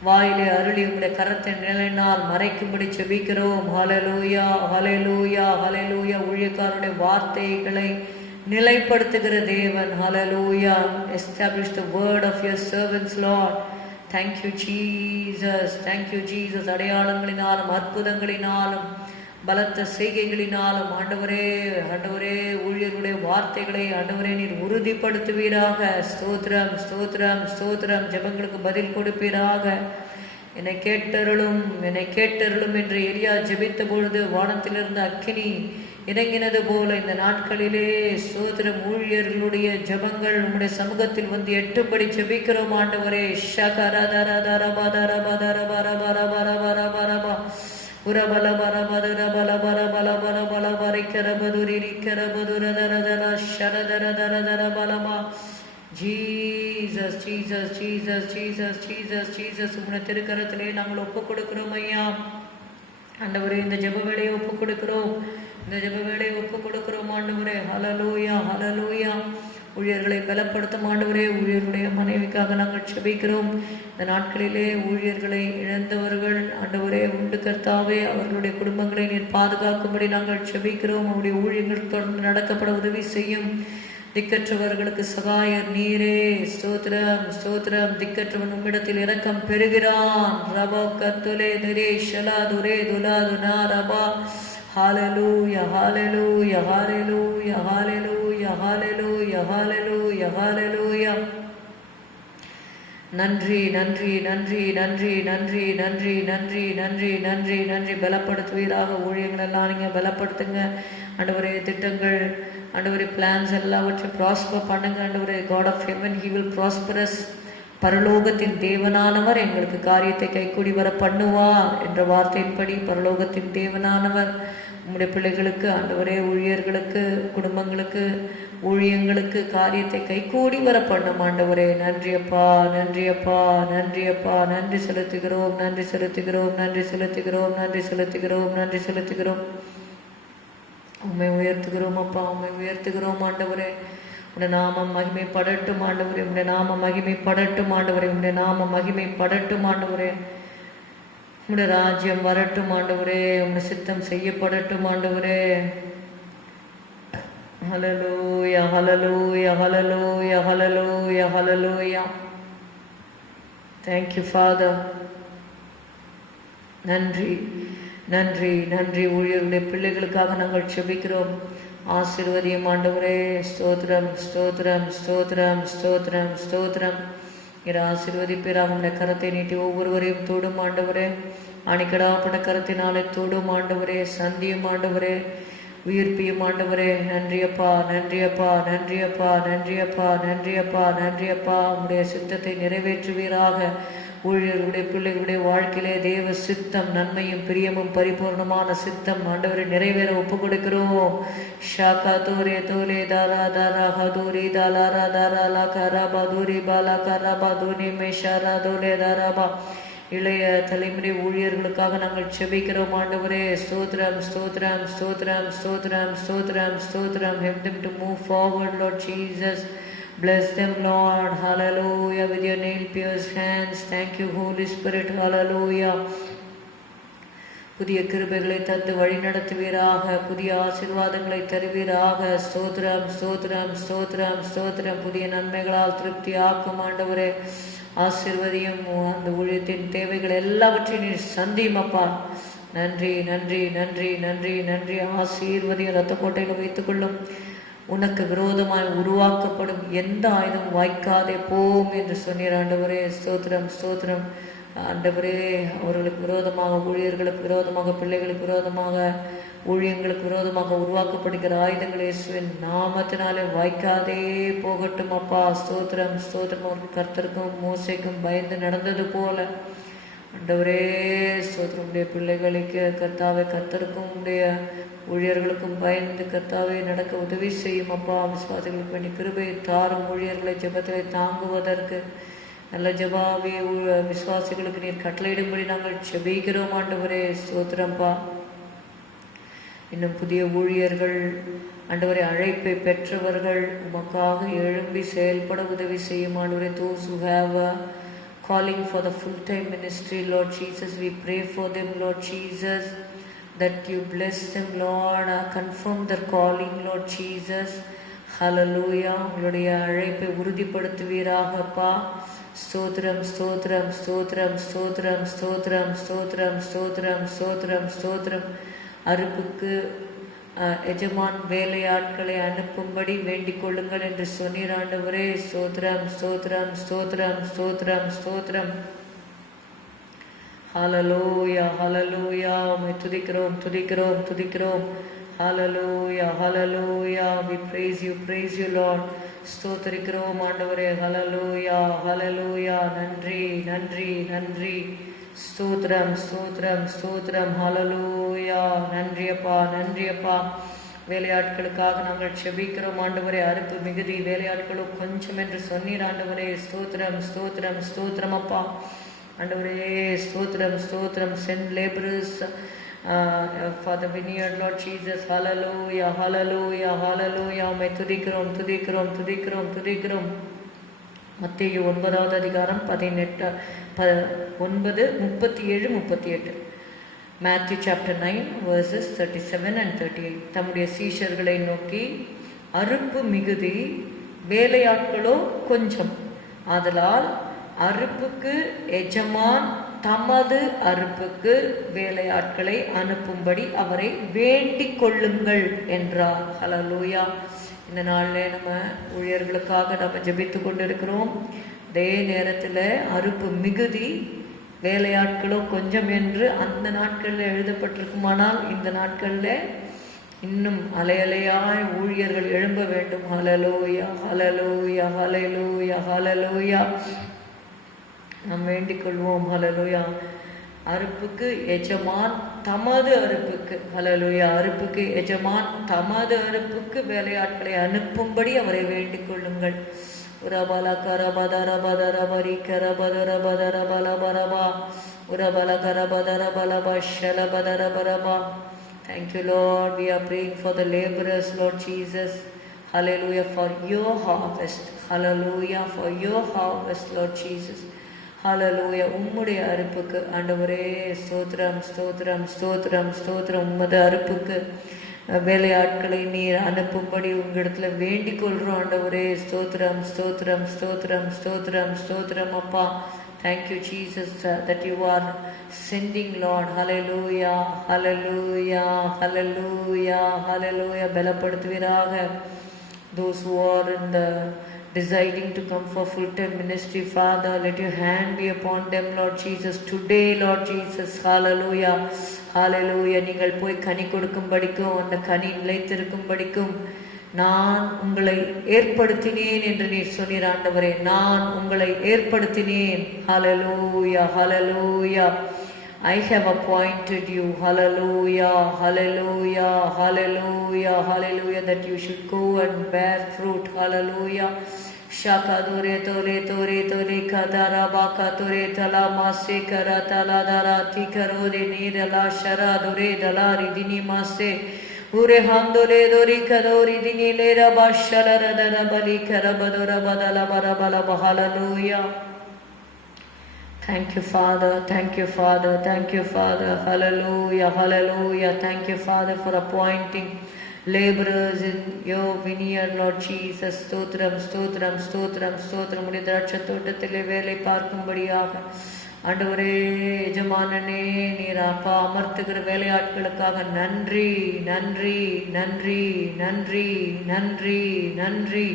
வாயிலே அருளி உடைய கரத்தை நிலையினால் மறைக்கும்படி செபிக்கிறோம். ஹல்லேலூயா ஹல்லேலூயா ஹல்லேலூயா. ஊழியக்காரருடைய வார்த்தைகளை நிலைப்படுத்துகிற தேவன். Hallelujah. Establish the word of your servants Lord. Thank you Jesus. Thank you Jesus. அடையாளங்களினாலும் அற்புதங்களினாலும் பலத்த செய்கைகளினாலும் ஆண்டவரே ஆண்டவரே ஊழியர்களுடைய வார்த்தைகளை ஆண்டவரே நீர் உறுதிப்படுத்துவீராக. ஸ்தோத்திரம் ஸ்தோத்திரம் ஸ்தோத்திரம். ஜெபங்களுக்கு பதில் கொடுப்பீராக. என்னை கேட்டருளும் என்னை கேட்டருளும் என்று எலியா ஜெபித்த பொழுது வானத்திலிருந்து அக்கினி இறங்கினது போல இந்த நாட்களிலே ஸ்தோத்திரம் ஊழியர்களுடைய ஜெபங்கள் உம்முடைய சமூகத்தில் வந்து எட்டுப்படி ஜெபிக்கிறோம் ஆண்டவரே. ஷகரதரதரபதரபரபரபரபரபரபரபரபா. உரபல பரபதர பல பர பல பல பல பரிக்கரபதுரி கரபதுரதரதர ஷரதரதரதர பலமா. Jesus Jesus Jesus Jesus Jesus Jesus. உம்முடைய திருக்கரத்திலே நாங்கள் ஒப்புக் கொடுக்கிறோம் ஐயா. ஆண்டவரே இந்த ஜெப வேளையை ஒப்புக் கொடுக்கிறோம். இந்த ஜெப வேளையை ஒப்புக் கொடுக்கிறோம் ஆண்டவரே. ஹல்லேலூயா ஹல்லேலூயா. ஊழியர்களை பலப்படுத்தும் ஆண்டவரே. ஊழியர்களுடைய மனைவிக்காக நாங்கள் செபிக்கிறோம். இந்த நாட்களிலே ஊழியர்களை இழந்தவர்கள் ஆண்டவரே உண்டு கர்த்தாவே. அவர்களுடைய குடும்பங்களை நீர் பாதுகாக்கும்படி நாங்கள் செபிக்கிறோம். அவருடைய ஊழியர்கள் தொடர்ந்து நடக்கப்பட உதவி செய்யும். திக்கற்றவர்களுக்கு சகாயர் நீரே. ஸ்தோத்திரம் ஸ்தோத்திரம். திக்கற்றவன் உம்மிடத்தில் இரக்கம் பெறுகிறான். ரபா கத்துலே துரே ஷலா துரே துலா துனா ரபா. ஹல்லேலூயா hallelujah hallelujah hallelujah hallelujah hallelujah ஹல்லேலூயா. நன்றி நன்றி நன்றி நன்றி நன்றி நன்றி நன்றி நன்றி நன்றி நன்றி. பலப்படுத்துவீராக. ஊழியங்கள் எல்லாம் நீங்கள் பலப்படுத்துங்க ஆண்டவரே. திட்டங்கள் ஆண்டவரே பிளான்ஸ் எல்லாவற்றையும் ப்ராஸ்பர் பண்ணுங்க ஆண்டவரே. God of heaven he will prosperous. பரலோகத்தின் தேவனானவர் எங்களுக்கு காரியத்தை கைக்கூடி வர பண்ணுவார் என்ற வார்த்தையின்படி பரலோகத்தின் தேவனானவர் உம்முடைய பிள்ளைகளுக்கு ஆண்டவரே ஊழியர்களுக்கு குடும்பங்களுக்கு ஊழியங்களுக்கு காரியத்தை கைக்கூடி வர பண்ணும் ஆண்டவரே. நன்றியப்பா நன்றியப்பா நன்றியப்பா. நன்றி செலுத்துகிறோம் நன்றி செலுத்துகிறோம் நன்றி செலுத்துகிறோம் நன்றி செலுத்துகிறோம் நன்றி செலுத்துகிறோம். உம்மை உயர்த்துகிறோம் அப்பா. உம்மை உயர்த்துகிறோம் ஆண்டவரே. உடைய நாமம் மகிமைப்படட்டும் ஆண்டவரே. உடைய நாமம் மகிமைப்படட்டும் ஆண்டவரே. உடைய நாமம் மகிமைப்படட்டும் ஆண்டவரே. உடைய ராஜ்யம் வரட்டும் ஆண்டவரே. உடைய சித்தம் செய்யப்படட்டும் ஆண்டவரே. Hallelujah hallelujah hallelujah hallelujah hallelujah. Thank you Father. நன்றி நன்றி நன்றி. ஊழியர்களுடைய பிள்ளைகளுக்காக நாங்கள் செபிக்கிறோம். ஆசீர்வதியும் ஆண்டவரே. ஸ்தோத்திரம் ஸ்தோத்திரம் ஸ்தோத்திரம் ஸ்தோத்திரம் ஸ்தோத்திரம். இரு ஆசீர்வதிப்பீராக. உடைய கரத்தை நீட்டி ஒவ்வொருவரையும் தோடும் ஆண்டவரே. அணிக்கடாப்பட்ட கரத்தினாலே தோடும் ஆண்டவரே. சந்தியும் ஆண்டவரே. உயிர்ப்பியும் ஆண்டவரே. நன்றியப்பா நன்றியப்பா நன்றியப்பா நன்றியப்பா நன்றியப்பா நன்றியப்பா. உடைய சித்தத்தை நிறைவேற்றுவீராக. ஊழியர்களுடைய பிள்ளைகளுடைய வாழ்க்கையிலே தேவ சித்தம் நன்மையும் பிரியமும் பரிபூர்ணமான சித்தம் ஆண்டவரை நிறைவேற ஒப்பு கொடுக்கிறோம். ஷாகா தோரே தோலே தாரா தாரா ஹதூரி தாலாரா தாரா லா கராபா தூரி பாலா கராபா தூனி மேஷாரா தோலே தாராபா. இளைய தலைமுறை ஊழியர்களுக்காக நாங்கள் செபிக்கிறோம் ஆண்டவரே. ஸ்தோத்திரம் ஸ்தோத்திரம் ஸ்தோத்திரம் ஸ்தோத்திரம் ஸ்தோத்திரம் ஸ்தோத்திரம். Help them to move forward, Lord Jesus. Bless them, Lord. Hallelujah. With your nail-pierced hands. Thank you, Holy Spirit. Hallelujah. புதிய கிருபைகளை தந்து வழி நடத்துவீராக. புதிய ஆசீர்வாதங்களை தருவீராக. ஸ்தோத்திரம் ஸ்தோத்திரம் ஸ்தோத்திரம் ஸ்தோத்திரம். புதிய நன்மைகளால் திருப்தி ஆக்கும் ஆண்டவரே. ஆசீர்வதியும். அந்த ஊழியத்தின் தேவைகள் எல்லாவற்றையும் நீர் சந்தியும் அப்பா. நன்றி நன்றி நன்றி நன்றி நன்றி. ஆசீர்வதியும் இரத்த கோட்டையில் வைத்துக்கொள்ளும். உனக்கு விரோதமாய் உருவாக்கப்படும் எந்த ஆயுதம் வாய்க்காதே போம் என்று சொன்னீர் ஆண்டவரே. ஸ்தோத்திரம் ஸ்தோத்திரம் ஆண்டவரே. அவர்களுக்கு விரோதமாக, ஊழியர்களுக்கு விரோதமாக, பிள்ளைகளுக்கு விரோதமாக, ஊழியங்களுக்கு விரோதமாக உருவாக்கப்படுகிற ஆயுதங்கள் இயேசுவின் நாமத்தினாலே வாய்க்காதே போகட்டும் அப்பா. ஸ்தோத்திரம் ஸ்தோத்திரம். அவர்கள் கர்த்தருக்கும் மோசேக்கும் பயந்து நடந்தது போல ஆண்டவரே ஸ்தோத்திரம். உடைய பிள்ளைகளுக்கு கர்த்தாவே, கர்த்தருக்கும் உடைய ஊழியர்களுக்கும் பயந்து கர்த்தாவே நடக்க உதவி செய்யும் அப்பா. விசுவாசிகளுக்கு வேண்டிய கிருபையை தாரும். ஊழியர்களை ஜெபத்திலே தாங்குவதற்கு நல்ல ஜெபாவே விசுவாசிகளுக்கு நீர் கட்டளையிடும்படி நாங்கள் ஜெபிக்கிறோம் ஆண்டவரே. ஸ்தோத்திரம்பா. இன்னும் புதிய ஊழியர்கள் ஆண்டவரே, அழைப்பை பெற்றவர்கள் உமக்காக எழும்பி செயல்பட உதவி செய்யும் ஆண்டவரே. those who have calling for the full-time ministry, Lord Jesus, we pray for them, Lord Jesus, that you bless them, Lord, confirm their calling, Lord Jesus. Hallelujah. உங்களுடைய அழைப்பை உறுதிப்படுத்துவீராக அப்பா. ஸ்தோத்திரம் ஸ்தோத்திரம் ஸ்தோத்திரம் ஸ்தோத்திரம் ஸ்தோத்திரம் ஸ்தோத்திரம் ஸ்தோத்திரம் ஸ்தோத்திரம் ஸ்தோத்திரம். அறுப்புக்கு எஜமான் வேலையாட்களை அனுப்பும்படி வேண்டிக் கொள்ளுங்கள் என்று சொன்னீர் ஆண்டவரே. ஸ்தோத்திரம் ஸ்தோத்திரம் ஸ்தோத்திரம் ஸ்தோத்திரம் ஸ்தோத்திரம். ஹல்லேலூயா ஹல்லேலூயா. உம்மை துதிக்கிறோம் துதிக்கிறோம் துதிக்கிறோம். ஹல்லேலூயா ஹல்லேலூயா. we praise you Lord. ஸ்தோத்திரிக்கிறோம் ஆண்டவரே. ஹல்லேலூயா ஹல்லேலூயா. நன்றி நன்றி நன்றி. ஸ்தோத்திரம் ஸ்தோத்திரம் ஸ்தோத்திரம். ஹல்லேலூயா. நன்றி அப்பா நன்றி அப்பா. வேலையாட்களுக்காக நாங்கள் செபிக்கிறோம் ஆண்டவரே. அறுப்பு மிகுதி, வேலையாட்களும் கொஞ்சம் என்று சொன்னீர் ஆண்டவரே. ஸ்தோத்திரம் ஸ்தோத்திரம் ஸ்தோத்திரம் அப்பா. ஆண்டவரே ஸ்தோத்திரம் ஸ்தோத்திரம். send laborers for the vineyard, Lord Jesus. Hallelujah hallelujah hallelujah. உம்மை துதிக்கிறோம் துதிக்கிறோம் துதிக்கிறோம் துதிக்கிறோம். மத்தேயு 9வது அதிகாரம் 9:37-38. Matthew chapter 9 verses 37 and 38. தம்முடைய சீஷர்களை நோக்கி, அறுப்பு மிகுதி, வேலையாட்களோ கொஞ்சம். ஆதலால் அறுப்புக்கு எஜமான் தமது அறுப்புக்கு வேலையாட்களை அனுப்பும்படி அவரை வேண்டிக் கொள்ளுங்கள் என்றார். ஹல்லேலூயா. இந்த நாளில் நம்ம ஊழியர்களுக்காக நம்ம ஜெபித்து கொண்டு இருக்கிறோம். அதே நேரத்தில் அறுப்பு மிகுதி, வேலையாட்களோ கொஞ்சம் என்று அந்த நாட்களில் எழுதப்பட்டிருக்குமானால் இந்த நாட்களில் இன்னும் அலையலையாய் ஊழியர்கள் எழும்ப வேண்டும். ஹல்லேலூயா ஹல்லேலூயா ஹல்லேலூயா ஹல்லேலூயா. நாம் வேண்டிக் கொள்வோம். ஹல்லேலூயா. அறுப்புக்கு எஜமான் தமது அறுப்புக்கு, ஹல்லேலூயா, அறுப்புக்கு எஜமான் தமது அறுப்புக்கு வேலையாட்களை அனுப்பும்படி அவரை வேண்டிக் கொள்ளுங்கள். உரபல கரபதர பதர பரி கரபதர பதர பல பரபா உரபல கரபதர பல பஷல பதர பரபா. Thank you Lord. We are praying for the laborers, Lord Jesus. Hallelujah, for your harvest. Hallelujah, for your harvest, Lord Jesus. ஹல்லேலூயா. உம்முடைய அறுப்புக்கு ஆண்டவரே ஸ்தோத்திரம் ஸ்தோத்திரம் ஸ்தோத்திரம் ஸ்தோத்திரம். உம்மது அறுப்புக்கு வேலையாட்களை நீர் அனுப்பும்படி உங்களிடத்துல வேண்டிக் கொள்றோம் ஆண்டவரே. ஸ்தோத்திரம் ஸ்தோத்திரம் ஸ்தோத்திரம் ஸ்தோத்திரம் ஸ்தோத்திரம் அப்பா. Thank you Jesus that you are sending Lord. Hallelujah hallelujah hallelujah hallelujah. பலப்படுத்துவீராக those who are in the deciding to come for full-time ministry, Father, let your hand be upon them, Lord Jesus, today, Lord Jesus. Hallelujah hallelujah. நீங்கள் போய் கனி கொடுக்கும்படிக்கும் அந்த கனி நிலைத்திருக்கும்படிக்கும் நான் உங்களை ஏற்படுத்தினேன் என்று நீர் சொன்னீர் ஆண்டவரே. நான் உங்களை ஏற்படுத்தினேன். Hallelujah hallelujah. I have appointed you. Hallelujah hallelujah hallelujah hallelujah. That you should go and bear fruit. Hallelujah. Shaka dore tore tore tore kadara baka tore tala mase kara tala dara tikaro de nirala shara dore dala ridini mase ure handole dori kadori dini lera bashala radara bali karabadora badala barabala. Hallelujah. Thank you Father, thank you Father, thank you Father. Hallelujah hallelujah. Thank you Father for appointing laborers in your vineyard, Lord Jesus. ஸ்தோத்திரம் ஸ்தோத்திரம் ஸ்தோத்திரம் ஸ்தோத்திரம். உடைய திராட்சை தோட்டத்திலே வேலை பார்க்கும்படியாக ஆண்டவரே எஜமானனே, நீர் அப்பா அமர்த்துகிற வேலையாட்களுக்காக நன்றி நன்றி நன்றி நன்றி நன்றி நன்றி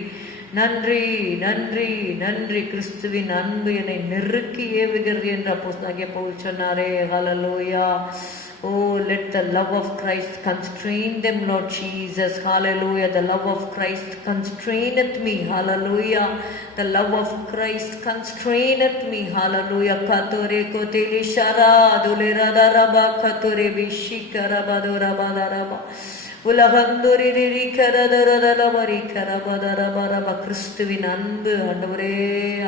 நன்றி நன்றி நன்றி. கிறிஸ்துவின் அன்பு என்னை நெருக்கி ஏவுகிறது என்று அப்போஸ்தலனாகிய பவுல் சொன்னாரே. ஹல்லேலூயா. Oh, let the love of Christ constrain them, Lord Jesus. Hallelujah. The love of Christ constraineth me. Hallelujah. The love of Christ constraineth me. Hallelujah. Katore koteli shara dulera daraba katore bishikara badora badaraba. கிறிஸ்துவின் அன்பு ஆண்டவரே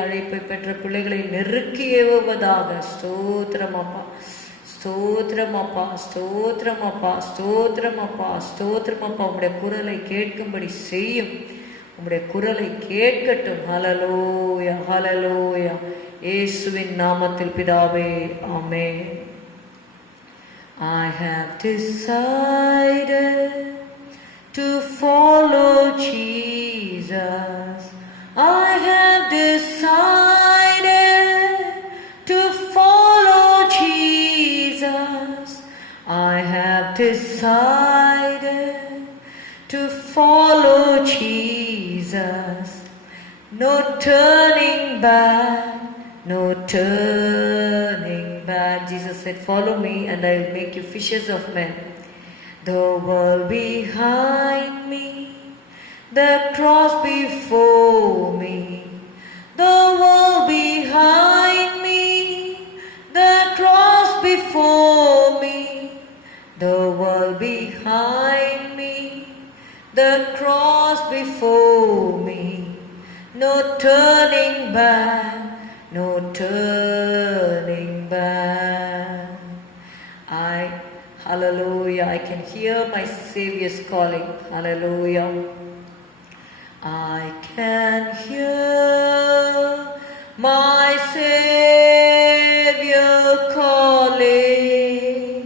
அழைப்பை பெற்ற பிள்ளைகளை நெருக்கி ஏவுவதாக. ஸ்தோத்திரம் அப்பா, ஸ்தோத்திரம் அப்பா, ஸ்தோத்திரம் அப்பா, ஸ்தோத்திரம் அப்பா, ஸ்தோத்திரம் அப்பா. உம்முடைய குரலை கேட்கும்படி செய்யும், உம்முடைய குரலை கேட்கட்டும். ஹல்லேலூயா, ஹல்லேலூயா. இயேசுவின் நாமத்தில் பிதாவே, ஆமென். I have decided to follow Jesus. I have decided to follow Jesus. I have decided to follow Jesus. No turning back, no turning back. Jesus said, follow me and I will make you fishers of men. The world behind me, the cross before me. The world behind me, the cross before me. The world behind me, the cross before me. No turning back, no turning back. Hallelujah, I can hear my Savior's calling. Hallelujah. I can hear my Savior calling.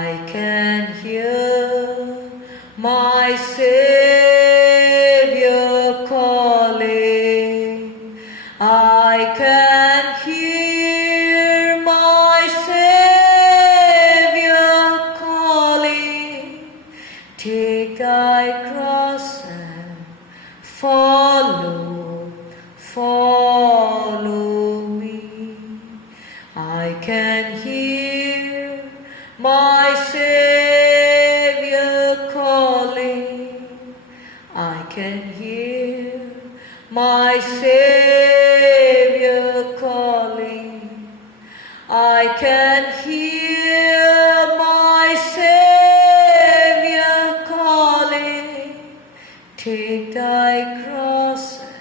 I can hear my Savior calling. I can hear my Savior calling. Take thy cross and follow, follow me. I can hear my Savior calling. I can hear my Savior calling. I can hear my Savior calling. Take thy cross and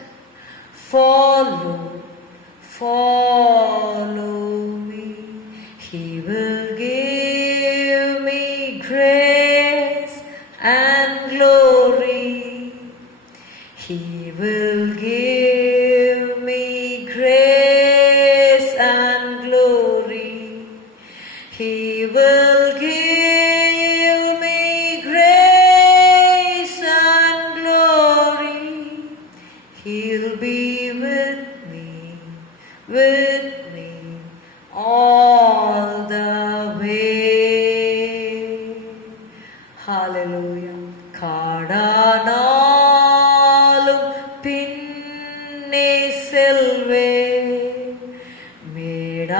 follow, follow me. He will give me grace and glory. He will give me grace and glory. He will give me grace and glory. He'll be with me all the way. Hallelujah. காடானாலும் பின்னே செல்வேன், மேடானாலும்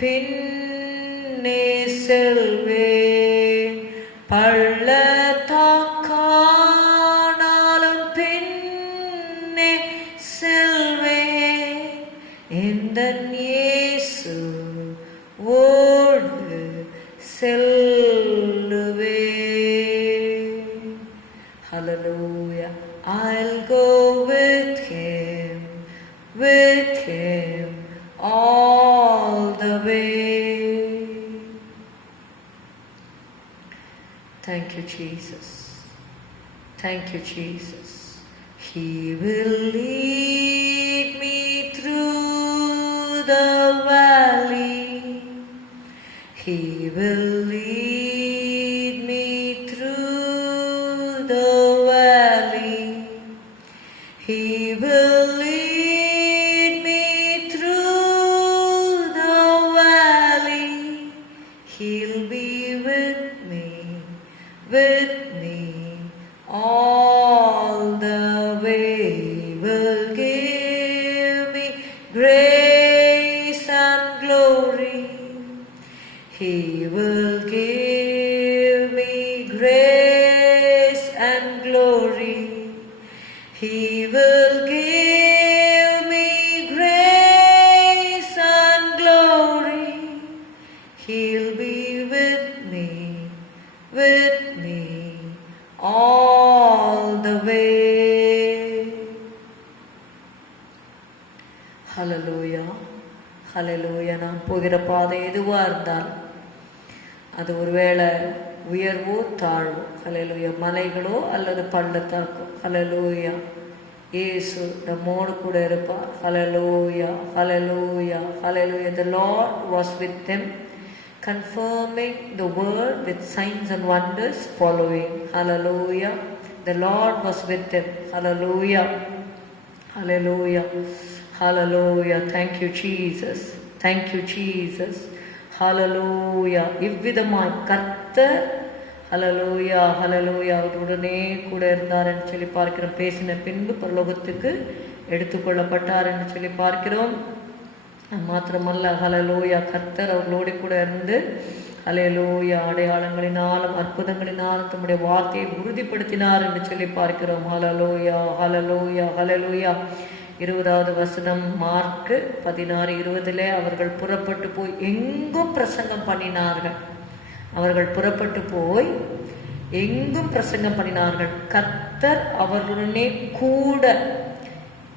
பின்னே செல்வேன், பள்ளத்தாக்கானாலும் பின்னே செல்வேன். எந்தன் இயேசு ஓடு செல்லுவேன். Hallelujah. I'll go with him all the way. Thank you, Jesus. Thank you, Jesus. He will lead me through the valley. He will lead me through the valley. He will lead me me all the way. ஹல்லேலூயா, ஹல்லேலூயா. நாம் போகிற பாதை எதுவாக இருந்தாலும், அது ஒருவேளை உயர்வோ தாழ்வோ, ஹல்லேலூயா, மலைகளோ அல்லது பள்ளத்தாக்கோ, ஹல்லேலூயா, இயேசு நம்மோடு கூட இருப்பார். ஹல்லேலூயா, hallelujah, hallelujah. The Lord was with them, confirming the word with signs and wonders following. Hallelujah. The Lord was with them. Hallelujah. Hallelujah. Hallelujah. Thank you, Jesus. Thank you, Jesus. Hallelujah. இவ்விதமாய் கர்த்தர், ஹல்லேலூயா, ஹல்லேலூயா, அவருடனே கூட இருந்தார் என்று சொல்லி பார்க்கிறோம். பேசின பின்பு பரலோகத்துக்கு எடுத்துக்கொள்ளப்பட்டார் என்று சொல்லி பார்க்கிறோம். மாத்திரமல்ல, ஹல்லேலூயா, கர்த்தர் அவர்களோடு கூட இருந்து, ஹல்லேலூயா, அடையாளங்களினாலும் அற்புதங்களினாலும் தம்முடைய வார்த்தையை உறுதிப்படுத்தினார் என்று சொல்லி பார்க்கிறோம். ஹல்லேலூயா, ஹல்லேலூயா, ஹல்லேலூயா. 20வது வசனம், மார்க்கு 16:20. அவர்கள் புறப்பட்டு போய் எங்கும் பிரசங்கம் பண்ணினார்கள். அவர்கள் புறப்பட்டு போய் எங்கும் பிரசங்கம் பண்ணினார்கள். கர்த்தர் அவர்களுடனே கூட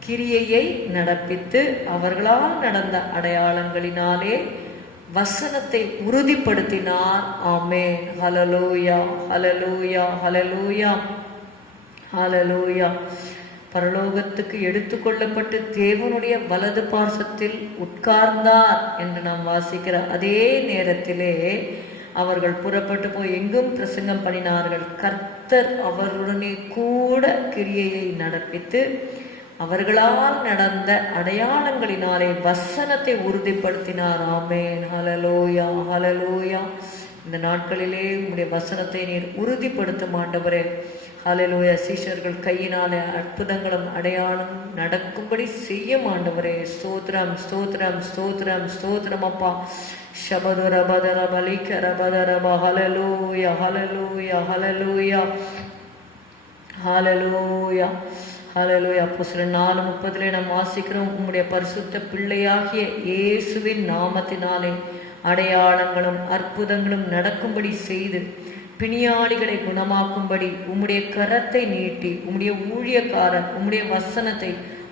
கிரியையை நடப்பித்து அவர்களால் நடந்த அடையாளங்களினாலே வசனத்தை உறுதிப்படுத்தினார். ஆமென். ஹல்லேலூயா, ஹல்லேலூயா, ஹல்லேலூயா, ஹல்லேலூயா. பரலோகத்துக்கு எடுத்துக்கொள்ளப்பட்டு தேவனுடைய வலது பார்சத்தில் உட்கார்ந்தார் என்று நாம் வாசிக்கிற அதே நேரத்திலே அவர்கள் புறப்பட்டு போய் எங்கும் பிரசங்கம் பண்ணினார்கள். கர்த்தர் அவர்களுடனே கூட கிரியையை நடப்பித்து அவர்களால் நடந்த அடையாளங்களினாலே வசனத்தை உறுதிப்படுத்தினார். ஆமென். ஹல்லேலூயா, ஹல்லேலூயா. இந்த நாட்களிலே உம்முடைய வசனத்தை நீர் உறுதிப்படுத்தும் ஆண்டவரே. ஹல்லேலூயா. சீஷர்கள் கையினாலே அற்புதங்களும் அடையாளம் நடக்கும்படி செய்யும் ஆண்டவரே. ஸ்தோத்திரம், ஸ்தோத்திரம், ஸ்தோத்திரம், ஸ்தோத்திரம் அப்பா. ஷபதுர பதர பலிகர பதரப. ஹல்லேலூயா, ஹல்லேலூயா, ஹல்லேலூயா, ஹல்லேலூயா, ஹல்லேலூயா. அப்போஸ்தலர் 4:30 நாம் வாசிக்கிறோம், உம்முடைய பரிசுத்த பிள்ளையாகிய இயேசுவின் நாமத்தினாலே அடையாளங்களும் அற்புதங்களும் நடக்கும்படி செய்து பிணியாளிகளை குணமாக்கும்படி உம்முடைய கரத்தை நீட்டி உம்முடைய ஊழியக்காரர் உம்முடைய வசனத்தை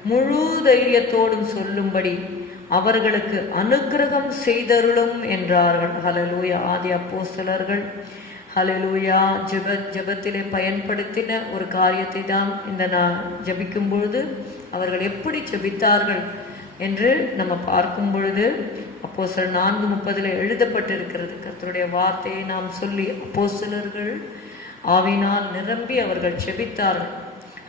முழு தைரியத்தோடும் சொல்லும்படி அவர்களுக்கு அனுக்கிரகம் செய்தருளும் என்றார்கள். ஹல்லேலூயா. ஆதி அப்போஸ்தலர்கள், ஹல்லேலூயா, ஜெபத்திலே பயன்படுத்தின ஒரு காரியத்தை தான் இந்த நான் ஜபிக்கும் பொழுது அவர்கள் எப்படி ஜபித்தார்கள் என்று நம்ம பார்க்கும் பொழுது அப்போஸ்தலர் 4:30 எழுதப்பட்டிருக்கிறது. கர்த்தருடைய வார்த்தையை நாம் சொல்லி அப்போஸ்தலர்கள் ஆவியினால் நிரம்பி அவர்கள் ஜெபித்தார்கள்.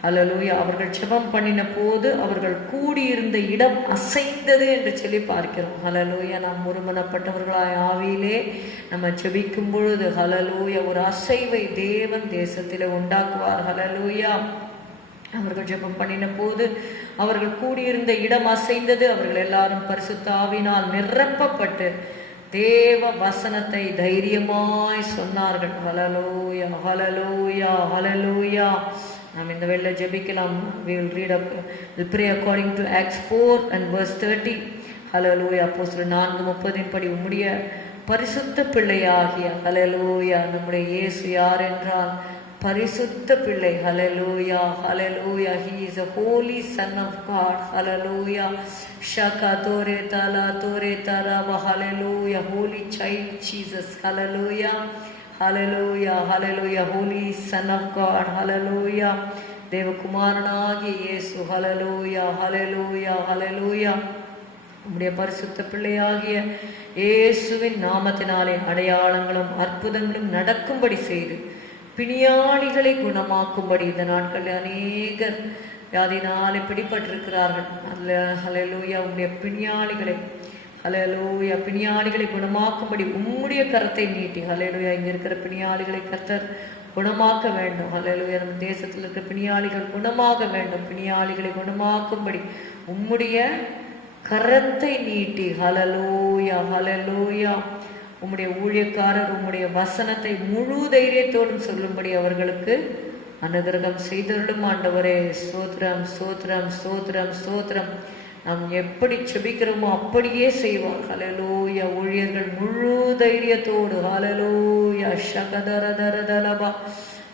ஹல்லேலூயா. அவர்கள் ஜெபம் பண்ணின போது அவர்கள் கூடியிருந்த இடம் அசைந்தது என்று சொல்லி பார்க்கிறோம். ஹல்லேலூயா. நாம் ஒருமனப்பட்டவர்களாய் ஆவியிலே நம்ம ஜெபிக்கும் பொழுது, ஹல்லேலூயா, ஒரு அசைவை தேவன் தேசத்திலே உண்டாக்குவார். ஹல்லேலூயா. அவர்கள் ஜெபம் பண்ணின போது அவர்கள் கூடியிருந்த இடம் அசைந்தது. அவர்கள் எல்லாரும் பரிசுத்த ஆவியினால் நிரப்பப்பட்டு தேவ வசனத்தை தைரியமாய் சொன்னார்கள். ஹல்லேலூயா, ஹல்லேலூயா, ஹல்லேலூயா. நாம் இந்த வேளையில ஜெபிக்கலாம். We will pray according to Acts 4:30. ஹல்லேலூயா. அப்போஸ்தலர் 4:30 படி உம்முடைய பரிசுத்த பிள்ளையாகிய, ஹல்லேலூயா, நம்முடைய இயேசு யார் என்றால் பரிசுத்த பிள்ளை. ஹல்லேலூயா, ஹல்லேலூயா. He is a holy son of God. ஹல்லேலூயா. ஷகா தோரே தலா தோரே தரா. ஹல்லேலூயா. holy child Jesus. Hallelujah, hallelujah, hallelujah. holy son of God. ஹல்லேலூயா. தேவகுமாரனாகிய இயேசு. ஹல்லேலூயா, ஹல்லேலூயா, ஹல்லேலூயா. உம்முடைய பரிசுத்த பிள்ளையாகிய இயேசுவின் நாமத்தினாலே அடையாளங்களும் அற்புதங்களும் நடக்கும்படி செய்து பிணியாளிகளை குணமாக்கும்படி இந்த நாட்களில் அநேகர் வியாதினாலே பிடிபட்டிருக்கிறார்கள். ஹல்லேலூயா. உம்முடைய பிணியாளிகளை, ஹல்லேலூயா, பிணியாளிகளை குணமாக்கும்படி உம்முடைய கரத்தை நீட்டி, ஹல்லேலூயா, இங்க இருக்கிற பிணியாளிகளை கர்த்தர் குணமாக்க வேண்டும். ஹல்லேலூயா. நம்ம தேசத்தில் இருக்கிற பிணியாளிகள் குணமாக வேண்டும். பிணியாளிகளை குணமாக்கும்படி உம்முடைய கரத்தை நீட்டி, ஹல்லேலூயா, ஹல்லேலூயா, உம்முடைய ஊழியக்காரர் உம்முடைய வசனத்தை முழு தைரியத்தோடும் சொல்லும்படி அவர்களுக்கு அனுகிரகம் செய்தருளும் ஆண்டவரே. ஸ்தோத்திரம், ஸ்தோத்திரம், ஸ்தோத்திரம், ஸ்தோத்திரம். நாம் எப்படி செபிக்கிறோமோ அப்படியே செய்வார். ஹல்லேலூயா. ஊழியர்கள் முழு தைரியத்தோடு ஹல்லேலூயா ஷகதரதரதலபா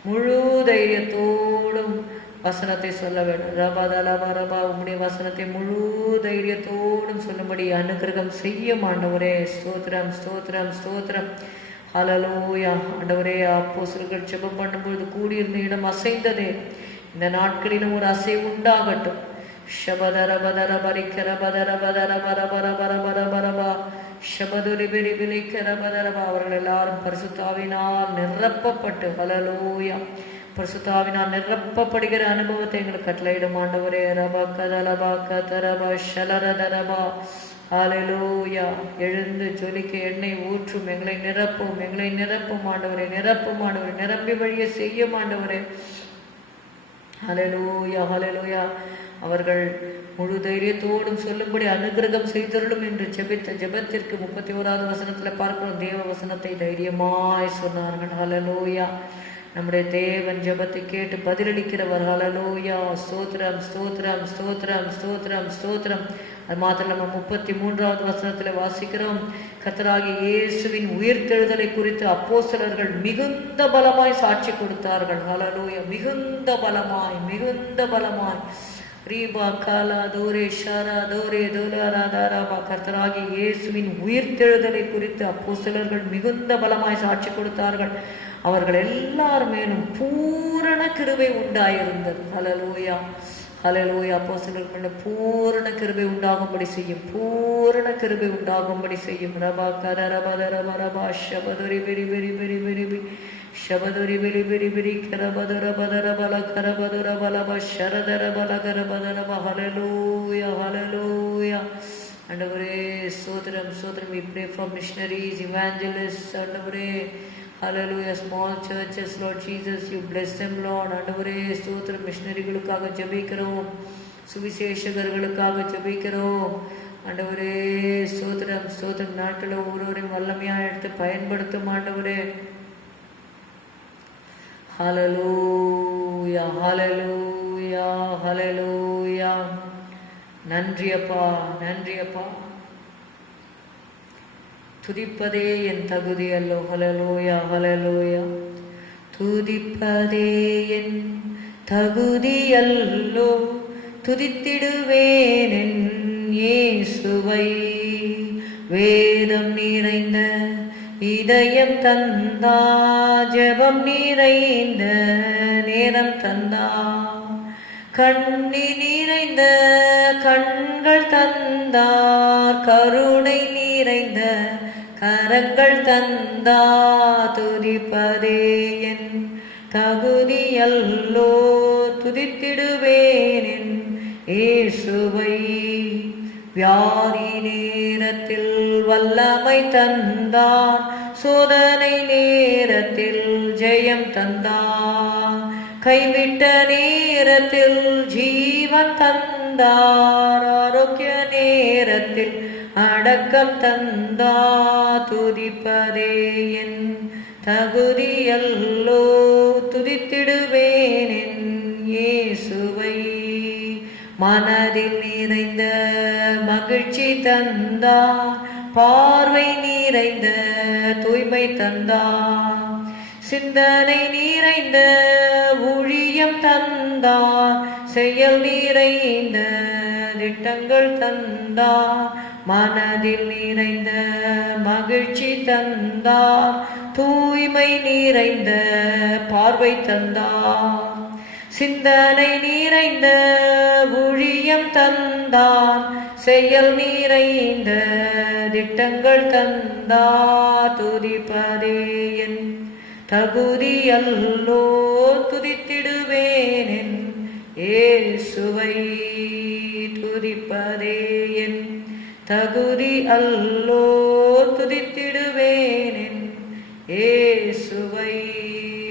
முழு தைரியத்தோடும் வசனத்தை சொல்ல வேண்டும். ரபதலபா ரபா உம்முடைய வசனத்தை முழு தைரியத்தோடும் சொல்லும்படி அனுக்கிரகம் செய்யும் ஆண்டவரே. ஸ்தோத்திரம் ஸ்தோத்திரம் ஸ்தோத்திரம். ஹல்லேலூயா. ஆண்டவரே, அப்போஸ்தலர்கள் ஜெபம் பண்ணும்பொழுது கூடியிருந்த இடம் அசைந்ததே. இந்த நாட்களிலும் ஒரு அசைவு உண்டாகட்டும். ஷபதர பதர பரிக்கர பதர பதர பரபர பரபர பரபா ஷபதுரி பிரி பிலிக்கர பதரபா. அவர்கள் எல்லாரும் பரிசுத்தாவினால் நிரப்பப்பட்டு ஹல்லேலூயா பரிசுத்தாவினால் நிரப்பப்படுகிற அனுபவத்தை எங்களுக்கு கட்டளையிடும் ஆண்டவரே. ரபா கதலபா கதரபா ஷலரதரபா. ஹல்லேலூயா. எழுந்து ஜொலிக்க எண்ணெய் ஊற்றும். எங்களை நிரப்பும், எங்களை நிரப்பும் ஆண்டவரே, நிரப்பும் ஆண்டவரே, நிரம்பி வழிய செய்யும் ஆண்டவரே. ஹல்லேலூயா ஹல்லேலூயா. அவர்கள் முழு தைரியத்தோடும் சொல்லும்படி அனுகிரகம் செய்தருளும் என்று ஜெபித்த ஜெபத்திற்கு 31வது வசனத்துல பார்க்கிறோம். தேவ வசனத்தை தைரியமாய் சொன்னார்கள். ஹல்லேலூயா. நம்முடைய தேவன் ஜெபத்தை கேட்டு பதிலளிக்கிறவர். ஹல்லேலூயா. ஸ்தோத்திரம் ஸ்தோத்திரம் ஸ்தோத்திரம் ஸ்தோத்திரம் ஸ்தோத்திரம். அது மாத்திரம் நம்ம 33வது வசனத்துல வாசிக்கிறோம். கர்த்தராகிய இயேசுவின் உயிர்த்தெழுதலை குறித்து அப்போஸ்தலர்கள் மிகுந்த பலமாய் சாட்சி கொடுத்தார்கள். ஹல்லேலூயா. மிகுந்த பலமாய் மிகுந்த பலமாய் ரீபா காலா தோரே ஷாரா தோரே தோலாராதாராபா. கர்த்தராகிய இயேசுவின் உயிர்த்தெழுதலை குறித்து அப்போஸ்தலர்கள் மிகுந்த பலமாய் சாட்சி கொடுத்தார்கள். அவர்கள் எல்லார் மேலும் பூரண கிருபை உண்டாயிருந்தது. ஹல்லேலூயா ஹல்லேலூயா. அப்போஸ்தலர்கள் மேல பூரண கிருபை உண்டாகும்படி செய்யும், பூரண கிருபை உண்டாகும்படி செய்யும். ரபா கரபதரப ரபா ஷபதுரி பிரி பிரி பிரி பிரி பிரி ஷபதுரி பிரி பிரி பிரி கரபதுர பதர பல கரபதுர பலப ஷரதர பல கரபதரப. ஹல்லேலூயா ஹல்லேலூயா. ஆண்டவரே ஸ்தோத்திரம் ஸ்தோத்திரம். We pray for missionaries, evangelists, ஆண்டவரே. Hallelujah. Small churches, Lord Jesus, you bless them, Lord. ஆண்டவரே ஸ்தோத்திரம். மிஷனரிகளுக்காக ஜெபிக்கிறோம், சுவிசேஷகர்களுக்காக ஜெபிக்கிறோம். ஆண்டவரே ஸ்தோத்திரம் ஸ்தோத்திரம். நாட்டில் ஒவ்வொருவரையும் வல்லமையா எடுத்து பயன்படுத்தும் ஆண்டவரே. ஹல்லேலூயா ஹல்லேலூயா ஹல்லேலூயா. நன்றி அப்பா நன்றி அப்பா. துதிப்பதே என் தகுதி அல்லோ. ஹல்லேலூயா ஹல்லேலூயா. துதிப்பதே என் தகுதி அல்லோ, துதித்திடுவேன் என் இயேசுவை. வேதம் நிறைந்த இதயம் தந்தா, ஜெபம் நிறைந்த நேரம் தந்தா, கண்ணி நிறைந்த கண்கள் தந்தார், கருணை நிறைந்த கரங்கள் தந்தா. துதிப்பதே என் தகுதி அல்லோ, துதித்திடுவேன் என் இயேசுவை. வியாதி நேரத்தில் வல்லமை தந்தார், சோதனை நேரத்தில் ஜெயம் தந்தார், கைவிட்ட நேரத்தில் ஜீவன் தந்தார், ஆரோக்கிய நேரத்தில் அடக்கம் தந்தா. துதிப்பதே என் தகுதி அல்லோ, துதித்திடுவேன் என் இயேசுவை. மனதில் நிறைந்த மகிழ்ச்சி தந்தா, பார்வை நிறைந்த தூய்மை தந்தா, சிந்தனை நிறைந்த ஊழியம் தந்தா, செயல் நிறைந்த திட்டங்கள் தந்தா. மனதில் நிறைந்த மகிழ்ச்சி தந்தா, தூய்மை நிறைந்த பார்வை தந்தா, சிந்தனை நிறைந்த ஊழியம் தந்தான், செயல் நிறைந்த திட்டங்கள் தந்தா. துதிப்பதே என் தகுதி அல்லோ, துதித்திடுவேன் என் இயேசுவை. துதிப்பதே என் தகுதி அல்லோ, துதித்திடுவேன் என் இயேசுவை.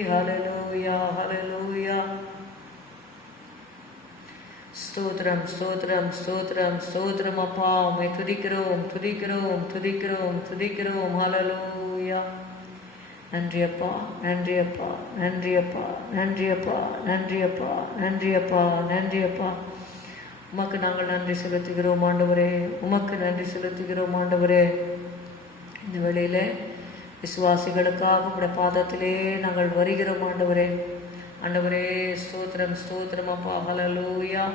ஹல்லேலூயா ஹல்லேலூயா. ஸ்தோத்திரம் ஸ்தோத்திரம் ஸ்தோத்திரம் ஸ்தோத்திரம். அப்பா உம்மை துதிக்கிறோம் துதிக்கிறோம் துதிக்கிறோம் துதிக்கிறோம். ஹல்லேலூயா. நன்றி அப்பா நன்றி அப்பா நன்றி அப்பா நன்றி அப்பா நன்றி அப்பா நன்றி அப்பா நன்றி அப்பா. உமக்கு நாங்கள் நன்றி செலுத்துகிறோம் ஆண்டவரே. உமக்கு நன்றி செலுத்துகிறோம் ஆண்டவரே. இந்த வேளையில விசுவாசிகளுக்காக உடைய பாதத்திலே நாங்கள் வருகிறோம் ஆண்டவரே. ஆண்டவரே ஸ்தோத்திரம் ஸ்தோத்திரம் அப்பா. ஹல்லேலூயா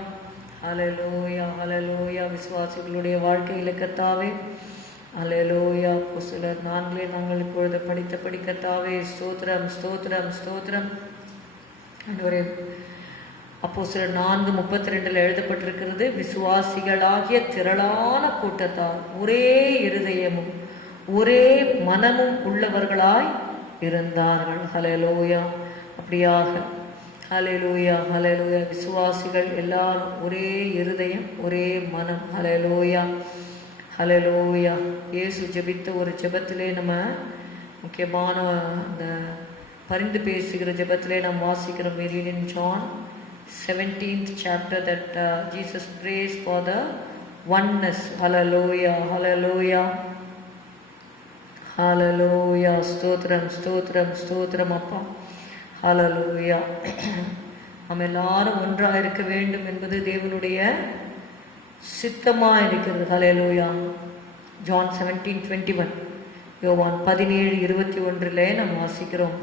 ஹல்லேலூயா ஹல்லேலூயா. விசுவாசிகளுடைய வாழ்க்கையில் கர்த்தாவே ஹல்லேலூயா. அப்போஸ்தலர் 4 நாங்கள் இப்பொழுது படித்தபடி கர்த்தாவே ஸ்தோத்திரம் ஸ்தோத்திரம் ஸ்தோத்திரம் ஆண்டவரே. அப்போஸ்தலர் 4:32 எழுதப்பட்டிருக்கிறது, விசுவாசிகளாகிய திரளான கூட்டத்தார் ஒரே இருதயமும் ஒரே மனமும் உள்ளவர்களாய் இருந்தார்கள். ஹல்லேலூயா. அப்படியாக ஹல்லேலூயா ஹல்லேலூயா. விசுவாசிகள் எல்லாரும் ஒரே இருதயம் ஒரே மனம். ஹல்லேலூயா ஹல்லேலூயா. இயேசு ஜெபித்த ஒரு ஜெபத்திலே நம்ம முக்கியமான அந்த பரிந்து பேசுகிற ஜெபத்திலே நாம் வாசிக்கிறோம். We read in John 17th chapter that Jesus prays for the oneness. Hallelujah hallelujah hallelujah. ஸ்தோத்திரம் ஸ்தோத்திரம் ஸ்தோத்திரம் அப்பா. ஹல்லேலூயா. நம்ம எல்லாரும் ஒன்றாக இருக்க வேண்டும் என்பது தேவனுடைய சித்தமாக இருக்கிறது. ஹல்லேலூயா. John 17:21, யோவான் 17:21 நாம் வாசிக்கிறோம்,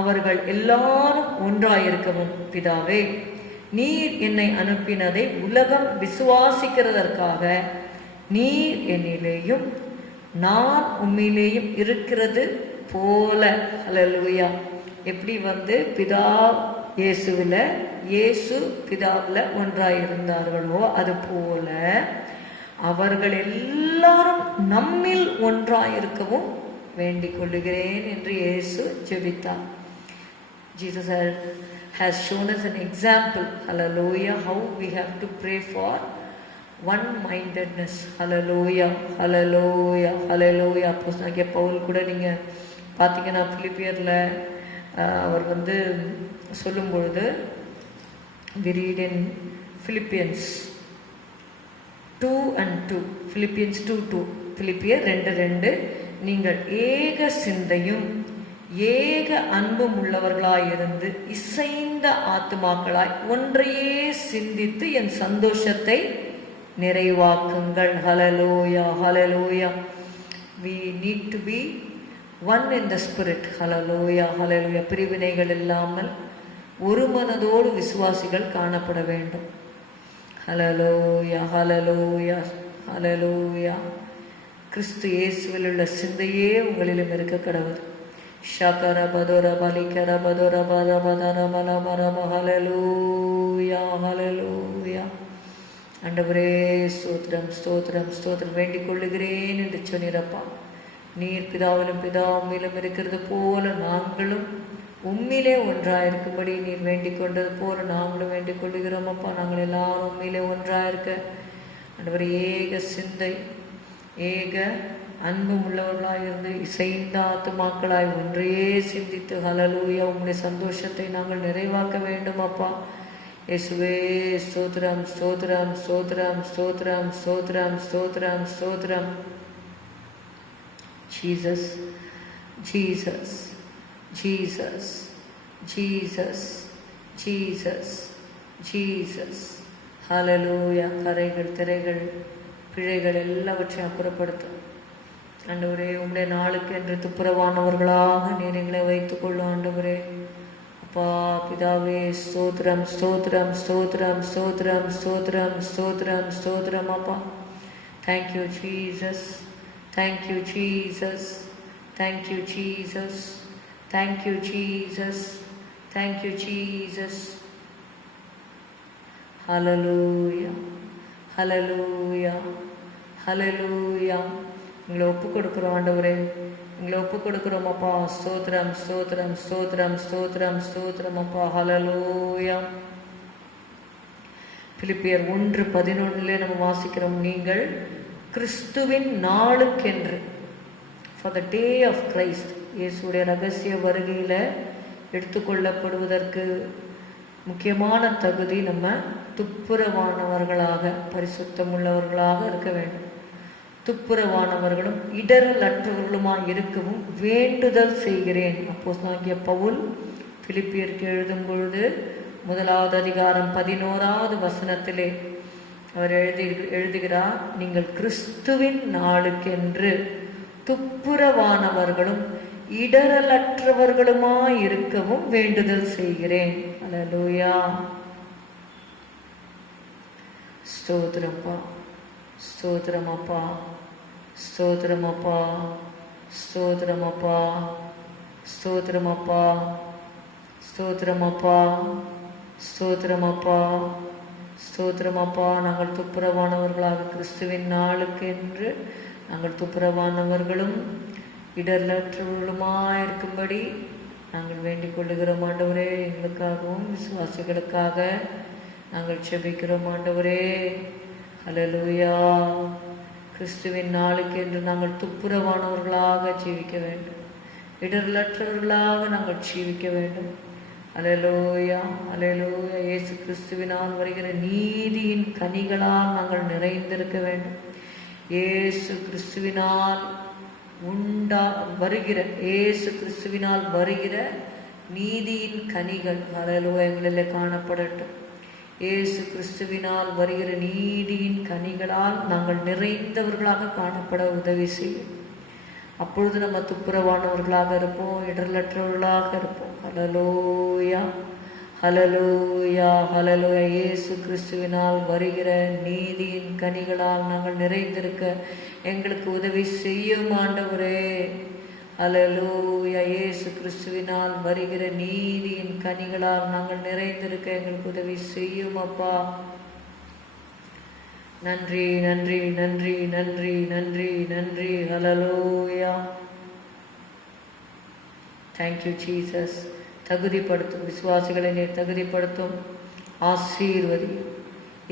அவர்கள் எல்லாரும் ஒன்றாயிருக்கவும் பிதாவே, நீர் என்னை அனுப்பினதை உலகம் விசுவாசிக்கிறதற்காக நீர் என்னிலேயும் நான் உம்மிலேயும் இருக்கிறது போல. ஹல்லேலூயா. எப்படி பிதா இயேசுவில் இயேசு பிதாவில் ஒன்றாயிருந்தார்களோ அது போல அவர்கள் எல்லாரும் நம்மில் ஒன்றாயிருக்கவும் வேண்டிக் கொள்ளுகிறேன் என்று இயேசு ஜெபித்தார். Jesus has shown us an example, hallelujah, how we have to pray for one-mindedness. hallelujah hallelujah hallelujah. அப்போஸ்தலனாகிய பவுல் கூட நீங்கள் பார்த்தீங்கன்னா பிலிப்பியரில் அவர் சொல்லும் பொழுது we read in Philippians 2:2, Philippians 2:2, பிலிப்பியர் 2:2, நீங்கள் ஏக சிந்தையும் ஏக அன்பும் உள்ளவர்களாயிருந்து இசைந்த ஆத்துமாக்களாய் ஒன்றையே சிந்தித்து என் சந்தோஷத்தை நிறைவாக்குங்கள். ஹல்லேலூயா ஹல்லேலூயா. we need to be one in the spirit. ஹல்லேலூயா ஹல்லேலூயா. பிரிவினைகள் இல்லாமல் ஒரு மனதோடு விசுவாசிகள் காணப்பட வேண்டும். ஹல்லேலூயா ஹல்லேலூயா ஹல்லேலூயா. கிறிஸ்து இயேசுவில் உள்ள சிந்தையே உங்களிலும் இருக்க கடவுள். ஷகர பதோர பலிகர பதோர பரபதர மலமரம. ஹல்லேலூயா ஹல்லேலூயா. ஆண்டவரே ஸ்தோத்திரம் ஸ்தோத்திரம் ஸ்தோத்திரம். வேண்டிக் கொள்ளுகிறேன் என்று சொன்னீரப்பா. நீர் பிதாவிலும் பிதா உம்மிலும் இருக்கிறது போல நாங்களும் உம்மிலே ஒன்றாயிருக்கும்படி நீர் வேண்டிக் கொண்டது போல நாங்களும் வேண்டிக் கொள்ளுகிறோம் அப்பா. நாங்கள் எல்லாரும் உம்மிலே ஒன்றாயிருக்க ஆண்டவர் ஏக சிந்தை ஏக அன்பும் உள்ளவர்களாயிருந்து இசைந்த ஆத்துமாக்களாய் ஒன்றையே சிந்தித்து ஹல்லேலூயா உம்முடைய சந்தோஷத்தை நாங்கள் நிறைவாக்க வேண்டும் அப்பா. இயேசுவே ஸ்தோத்திரம் ஸ்தோத்திரம் ஸ்தோத்திரம் ஸ்தோத்திரம் ஸ்தோத்திரம் ஸ்தோத்திரம் ஸ்தோத்திரம். Jesus Jesus Jesus Jesus Jesus Jesus. ஹல்லேலூயா. கரைகள் திரைகள் பிழைகள் எல்லாவற்றையும் அப்புறப்படுத்தும் ஆண்டவரே. உம்முடைய நாளுக்கு என்று துப்புரவானவர்களாக நீர் எங்களை வைத்துக் கொள்ளும் ஆண்டவரே. அப்பா பிதாவே ஸ்தோத்திரம் ஸ்தோத்திரம் ஸ்தோத்திரம் ஸ்தோத்திரம் ஸ்தோத்திரம் ஸ்தோத்திரம் ஸ்தோத்திரம் அப்பா. Thank you Jesus. Thank you Jesus. Thank you Jesus. Thank you Jesus. Thank you Jesus. Hallelujah. Hallelujah. Hallelujah. எங்களை ஒப்பு கொடுக்குறோம் ஆண்டவரே. எங்களை ஒப்பு கொடுக்குறோம் அப்பா. ஸ்தோத்திரம் ஸ்தோத்திரம் ஸ்தோத்திரம் ஸ்தோத்திரம் ஸ்தோத்திரம் அப்பா. ஹல்லேலூயா. பிலிப்பியர் 1:11 நம்ம வாசிக்கிறோம், நீங்கள் கிறிஸ்துவின் நாளுக்கென்று for the day of Christ, இயேசுடைய ரகசிய வருகையில் எடுத்துக்கொள்ளப்படுவதற்கு முக்கியமான தகுதி நம்ம துப்புரவானவர்களாக பரிசுத்தமுள்ளவர்களாக இருக்க வேண்டும். துப்புரவானவர்களும் இடரல் அற்றவர்களுமாய் இருக்கவும் வேண்டுதல் செய்கிறேன். அப்போஸ்தலனாகிய பவுல் பிலிப்பியருக்கு எழுதும் பொழுது 1 அதிகாரம் 11வது வசனத்திலே அவர் எழுதுகிறார், நீங்கள் கிறிஸ்துவின் நாளுக்கென்று துப்புரவானவர்களும் இடரலற்றவர்களுமாய் இருக்கவும் வேண்டுதல் செய்கிறேன். அல்லேலூயா. ஸ்தோத்திரப்பா, ஸ்தோத்திரமப்பா, ஸ்தோத்திரமப்பா, ஸ்தோத்திரமப்பா, ஸ்தோத்திரமப்பா, ஸ்தோத்திரமப்பா, ஸ்தோத்திரமப்பா, ஸ்தோத்திரமப்பா. நாங்கள் துப்புரவானவர்களாக கிறிஸ்துவின் நாளுக்கு என்று நாங்கள் துப்புரவானவர்களும் இடர்லற்றவர்களுமாயிருக்கும்படி நாங்கள் வேண்டிக் கொள்ளுகிறோம் ஆண்டவரே. எங்களுக்காகவும் விசுவாசிகளுக்காக நாங்கள் செபிக்கிறோம் ஆண்டவரே. அல்லேலூயா. கிறிஸ்துவின் நாளுக்கு என்று நாங்கள் துப்புரவானவர்களாக ஜீவிக்க வேண்டும், இடர்லற்றவர்களாக நாங்கள் ஜீவிக்க வேண்டும். அல்லேலூயா, அல்லேலூயா. இயேசு கிறிஸ்துவினால் வருகிற நீதியின் கனிகளால் நாங்கள் நிறைந்திருக்க வேண்டும். இயேசு கிறிஸ்துவினால் இயேசு கிறிஸ்துவினால் வருகிற நீதியின் கனிகள் அல்லேலூயா எங்களில் காணப்படட்டும். இயேசு கிறிஸ்துவினால் வருகிற நீதியின் கனிகளால் நாங்கள் நிறைந்தவர்களாக காணப்பட உதவி செய்யும். அப்பொழுது நம்ம துப்புரவானவர்களாக இருப்போம், இடரலற்றவர்களாக இருப்போம். ஹல்லேலூயா, ஹல்லேலூயா, ஹல்லேலூயா. இயேசு கிறிஸ்துவினால் வருகிற நீதியின் கனிகளால் நாங்கள் நிறைந்திருக்க எங்களுக்கு உதவி செய்யும் ஆண்டவரே. அல்லேலூயா. இயேசு கிறிஸ்துவினால் வருகிற நீதியின் கனிகளால் நாங்கள் நிறைந்திருக்க எங்களுக்கு உதவி செய்யும் அப்பா. நன்றி, நன்றி, நன்றி, நன்றி, நன்றி, நன்றி. அல்லேலூயா. Thank you Jesus. தகுதிப்படுத்தும் விசுவாசிகளை நீர் தகுதிப்படுத்தும், ஆசீர்வதி.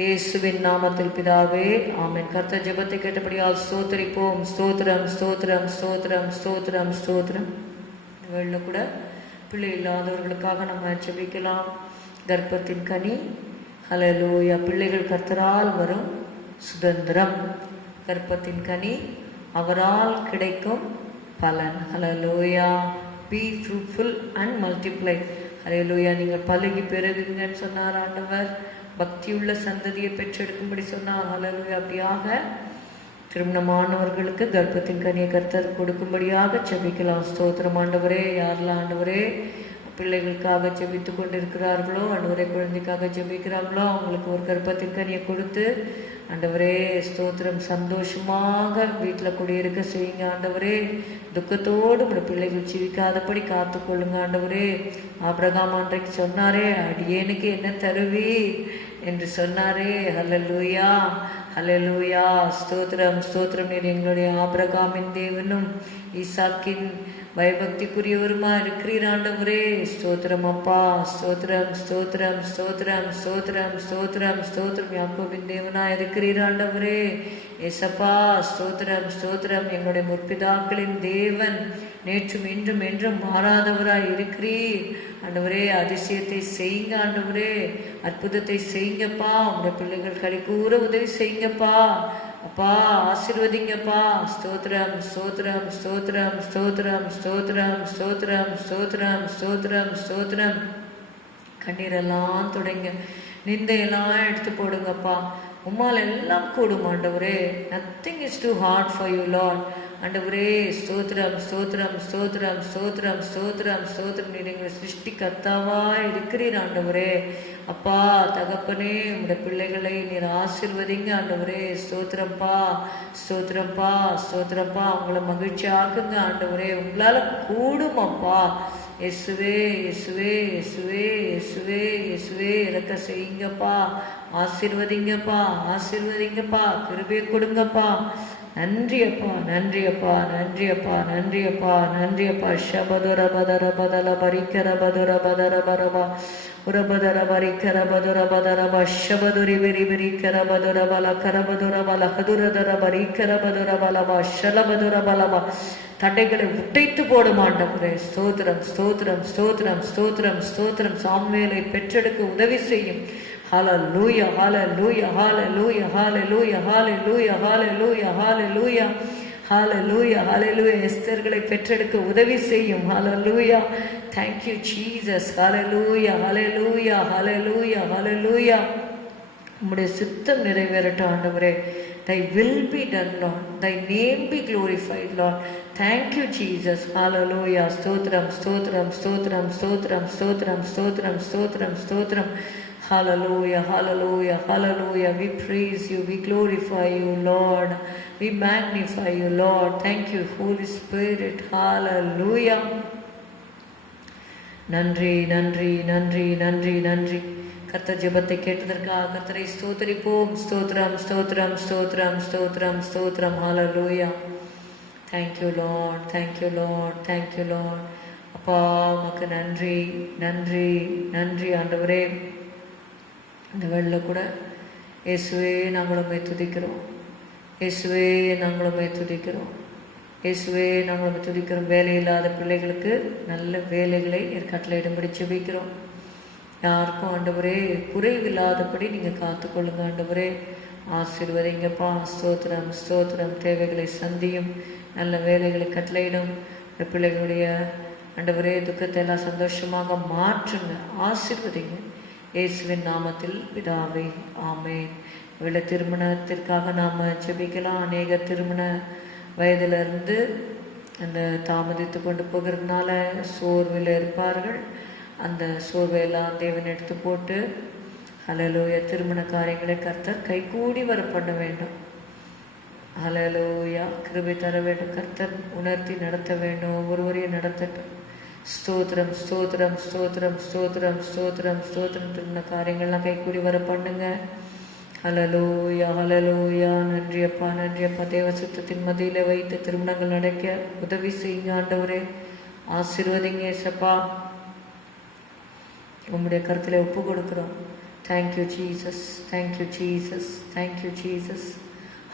இயேசுவின் நாமத்தில் பிதாவே, ஆமென். கர்த்தர் ஜெபத்தை கேட்டபடியால் ஸ்தோத்திரிப்போம். ஸ்தோத்திரம், ஸ்தோத்திரம், ஸ்தோத்திரம், ஸ்தோத்திரம், ஸ்தோத்திரம். வேளையில கூட பிள்ளை இல்லாதவர்களுக்காக நம்ம ஜெபிக்கலாம். கர்ப்பத்தின் கனி, ஹல்லேலூயா. பிள்ளைகள் கர்த்தரால் வரும் சுதந்திரம். கர்ப்பத்தின் கனி அவரால் கிடைக்கும் பலன். Hallelujah. Be fruitful and multiply. Hallelujah. நீங்கள் பலுகி பெருகுங்கன்னு சொன்னார் ஆண்டவர். பக்தியுள்ள சந்ததியை பெற்றெடுக்கும்படி சொன்னார். ஹல்லேலூயா. அப்படியாக திருமணமானவர்களுக்கு கர்ப்பத்தின் கனியை கர்த்தர் கொடுக்கும்படியாக ஜெபிக்கலாம். ஸ்தோத்திரம் ஆண்டவரே. யாரெல்லாம் ஆண்டவரே பிள்ளைகளுக்காக ஜெபித்து கொண்டிருக்கிறார்களோ, ஆண்டவரே குழந்தைக்காக ஜெபிக்கிறார்களோ, அவங்களுக்கு ஒரு கர்ப்பத்தின் கனியை கொடுத்து ஆண்டவரே ஸ்தோத்திரம் சந்தோஷமாக வீட்டில் குடியிருக்க செய்யுங்க ஆண்டவரே. துக்கத்தோடு உடைய பிள்ளைகள் ஜீவிக்காதபடி காத்துக்கொள்ளுங்க ஆண்டவரே. ஆபிரகாம் அன்றைக்கு சொன்னாரே, அடியேனுக்கு என்ன தருவி என்று சொன்னாரே. ஹல்லேலூயா, ஹல்லேலூயா. ஸ்தோத்திரம், ஸ்தோத்திரம். நீர் எங்களுடைய ஆபிரகாமின் தேவனும் ஈசாக்கின் பயபக்திக்குரியவருமா இருக்கிறீர் ஆண்டவரே. ஸ்தோத்திரம் அப்பா. ஸ்தோத்திரம், ஸ்தோத்திரம், ஸ்தோத்திரம், ஸ்தோத்திரம், ஸ்தோத்திரம், ஸ்தோத்திரம். யாக்கோபின் தேவனா இருக்கிறீர் ஆண்டவரே. ஏசப்பா ஸ்தோத்திரம், ஸ்தோத்திரம். எங்களுடைய முற்பிதாக்களின் தேவன் நேற்றும் இன்றும் என்றும் மாறாதவராய் இருக்கிறீர் ஆண்டவரே. அதிசயத்தை செய்யுங்க ஆண்டவரே. அற்புதத்தை செய்யுங்கப்பா. உங்களுடைய பிள்ளைகள் கடி கூற உதவி செய்யுங்கப்பா. அப்பா ஆசீர்வதிங்கப்பா. ஸ்தோத்திரம், ஸ்தோத்திரம், ஸ்தோத்திரம், ஸ்தோத்திரம், ஸ்தோத்திரம், ஸ்தோத்திரம், ஸ்தோத்திரம், ஸ்தோத்திரம், ஸ்தோத்திரம். கண்ணீரெல்லாம் தொடங்க, நிந்தையெல்லாம் எடுத்து போடுங்கப்பா. உம்மால் எல்லாம் கூடும் ஆண்டவரே. Nothing is too hard for you Lord. ஆண்டவரே ஸ்தோத்திரம், ஸ்தோத்திரம், ஸ்தோத்திரம், ஸ்தோத்திரம், ஸ்தோத்திரம், ஸ்தோத்திரம். நீர் எங்களை சிருஷ்டி கர்த்தாவா இருக்கிறீர் ஆண்டவரே. அப்பா தகப்பனே, உங்களுடைய பிள்ளைகளை நீர் ஆசீர்வதிங்க ஆண்டவரே. ஸ்தோத்திரப்பா, ஸ்தோத்திரப்பா, ஸ்தோத்திரப்பா. உங்களை மகிழ்ச்சி ஆக்குங்க ஆண்டவரே. உங்களால் கூடும் அப்பா. இயேசுவே, இயேசுவே, இயேசுவே, இயேசுவே, இயேசுவே. இறக்க செய்யுங்கப்பா. ஆசீர்வதிங்கப்பா, ஆசீர்வதிங்கப்பா. கிருபையை கொடுங்கப்பா. நன்றி அப்பா, நன்றி அப்பா, நன்றி அப்பா, நன்றி அப்பா, நன்றி அப்பா. ஷபதுர பதர பதல பரிக்கர பதுர பதர பரபா உரபதர பரிக்கர பதுர பதரபா ஷபதுரி விரி விரிக்கர பதுர பல கரபதுர பல கதுரதர பரிக்கர பதுர பலபா ஷலபதுர பலபா. தடைகளை உடைத்து போடும் ஆண்டவரே. ஸ்தோத்திரம், ஸ்தோத்திரம், ஸ்தோத்திரம், ஸ்தோத்திரம், ஸ்தோத்திரம். சாமுவேலை பெற்றெடுக்க உதவி செய்யும். Hallelujah, hallelujah, hallelujah, hallelujah, hallelujah, hallelujah, hallelujah, hallelujah, hallelujah. எஸ்தர்களை பெற்றெடுக்க உதவி செய்யும். Hallelujah. Thank you Jesus. Hallelujah, hallelujah, hallelujah, hallelujah. உம்முடைய சித்தம் நிறைவேறட்டும் ஆண்டவரே. Thy will be done, Lord. Thy name be glorified, Lord. Thank you, Jesus. Hallelujah. Stotram, stotram, stotram, stotram, stotram, stotram, stotram, stotram. Hallelujah, hallelujah, hallelujah. We praise you, we glorify you, Lord. We magnify you, Lord. Thank you, Holy Spirit. Hallelujah. நன்றி நன்றி நன்றி நன்றி நன்றி. கர்த்தர் ஜெபத்தை கேட்டதற்காக கர்த்தரை ஸ்தோத்திரிப்போம். ஸ்தோத்திரம் ஸ்தோத்திரம் ஸ்தோத்திரம் ஸ்தோத்திரம் ஸ்தோத்திரம். ஹல்லேலூயா. Thank you, Lord. Thank you, Lord. Thank you, Lord. அப்பா உமக்கு நன்றி நன்றி நன்றி ஆண்டவரே. இந்த வேளையில கூட இயேசுவே நாங்கள் உம்மை துதிக்கிறோம். இயேசுவே நாங்கள் உம்மை துதிக்கிறோம். இயேசுவே நாங்கள் உம்மை துதிக்கிறோம். வேலை இல்லாத பிள்ளைகளுக்கு நல்ல வேலைகளை கட்டளையிடும்படி ஜெபிக்கிறோம். யாருக்கும் ஆண்டவரே குறைவில்லாதபடி நீங்கள் காத்துக்கொள்ளுங்க ஆண்டவரே. ஆசீர்வதிங்கப்பா. ஸ்தோத்திரம் ஸ்தோத்திரம். தேவைகளை சந்தியும், நல்ல வேலைகளை கட்டளையிடும். பிள்ளைகளுடைய ஆண்டவரே துக்கத்தை எல்லாம் சந்தோஷமாக மாற்றுங்க, ஆசீர்வதிங்க. இயேசுவின் நாமத்தில் பிதாவே, ஆமேன். இவளை திருமணத்திற்காக நாம் ஜெபிக்கலாம். அநேக திருமண வயதிலிருந்து அந்த தாமதித்து கொண்டு போகிறதுனால சோர்வில் இருப்பார்கள். அந்த சோர்வையெல்லாம் தேவன் எடுத்து போட்டு ஹல்லேலூயா திருமண காரியங்களை கர்த்தர் கைகூடி வர பண்ண வேண்டும். ஹல்லேலூயா கிருபை தர வேண்டும். கர்த்தர் உணர்த்தி நடத்த வேண்டும். ஒவ்வொருவரையும் நடத்தட்டும். ஸ்தோத்திரம் ஸ்தோத்திரம் ஸ்தோத்திரம் ஸ்தோத்திரம் ஸ்தோத்திரம் ஸ்தோத்திரம். திருமண காரியங்கள்லாம் கைகூடி வர பண்ணுங்க. ஹல்லேலூயா ஹல்லேலூயா. நன்றி அப்பா நன்றி அப்பா. தேவ சுத்தத்தின் மத்தியில் வைத்து திருமணங்கள் நடக்க உதவி செய்யுங்க ஆண்டவரே. ஆசீர்வதிங்க ஏசப்பா. உம்முடைய கருத்தில் ஒப்பு கொடுக்குறோம். Thank you Jesus, thank you Jesus, thank you Jesus.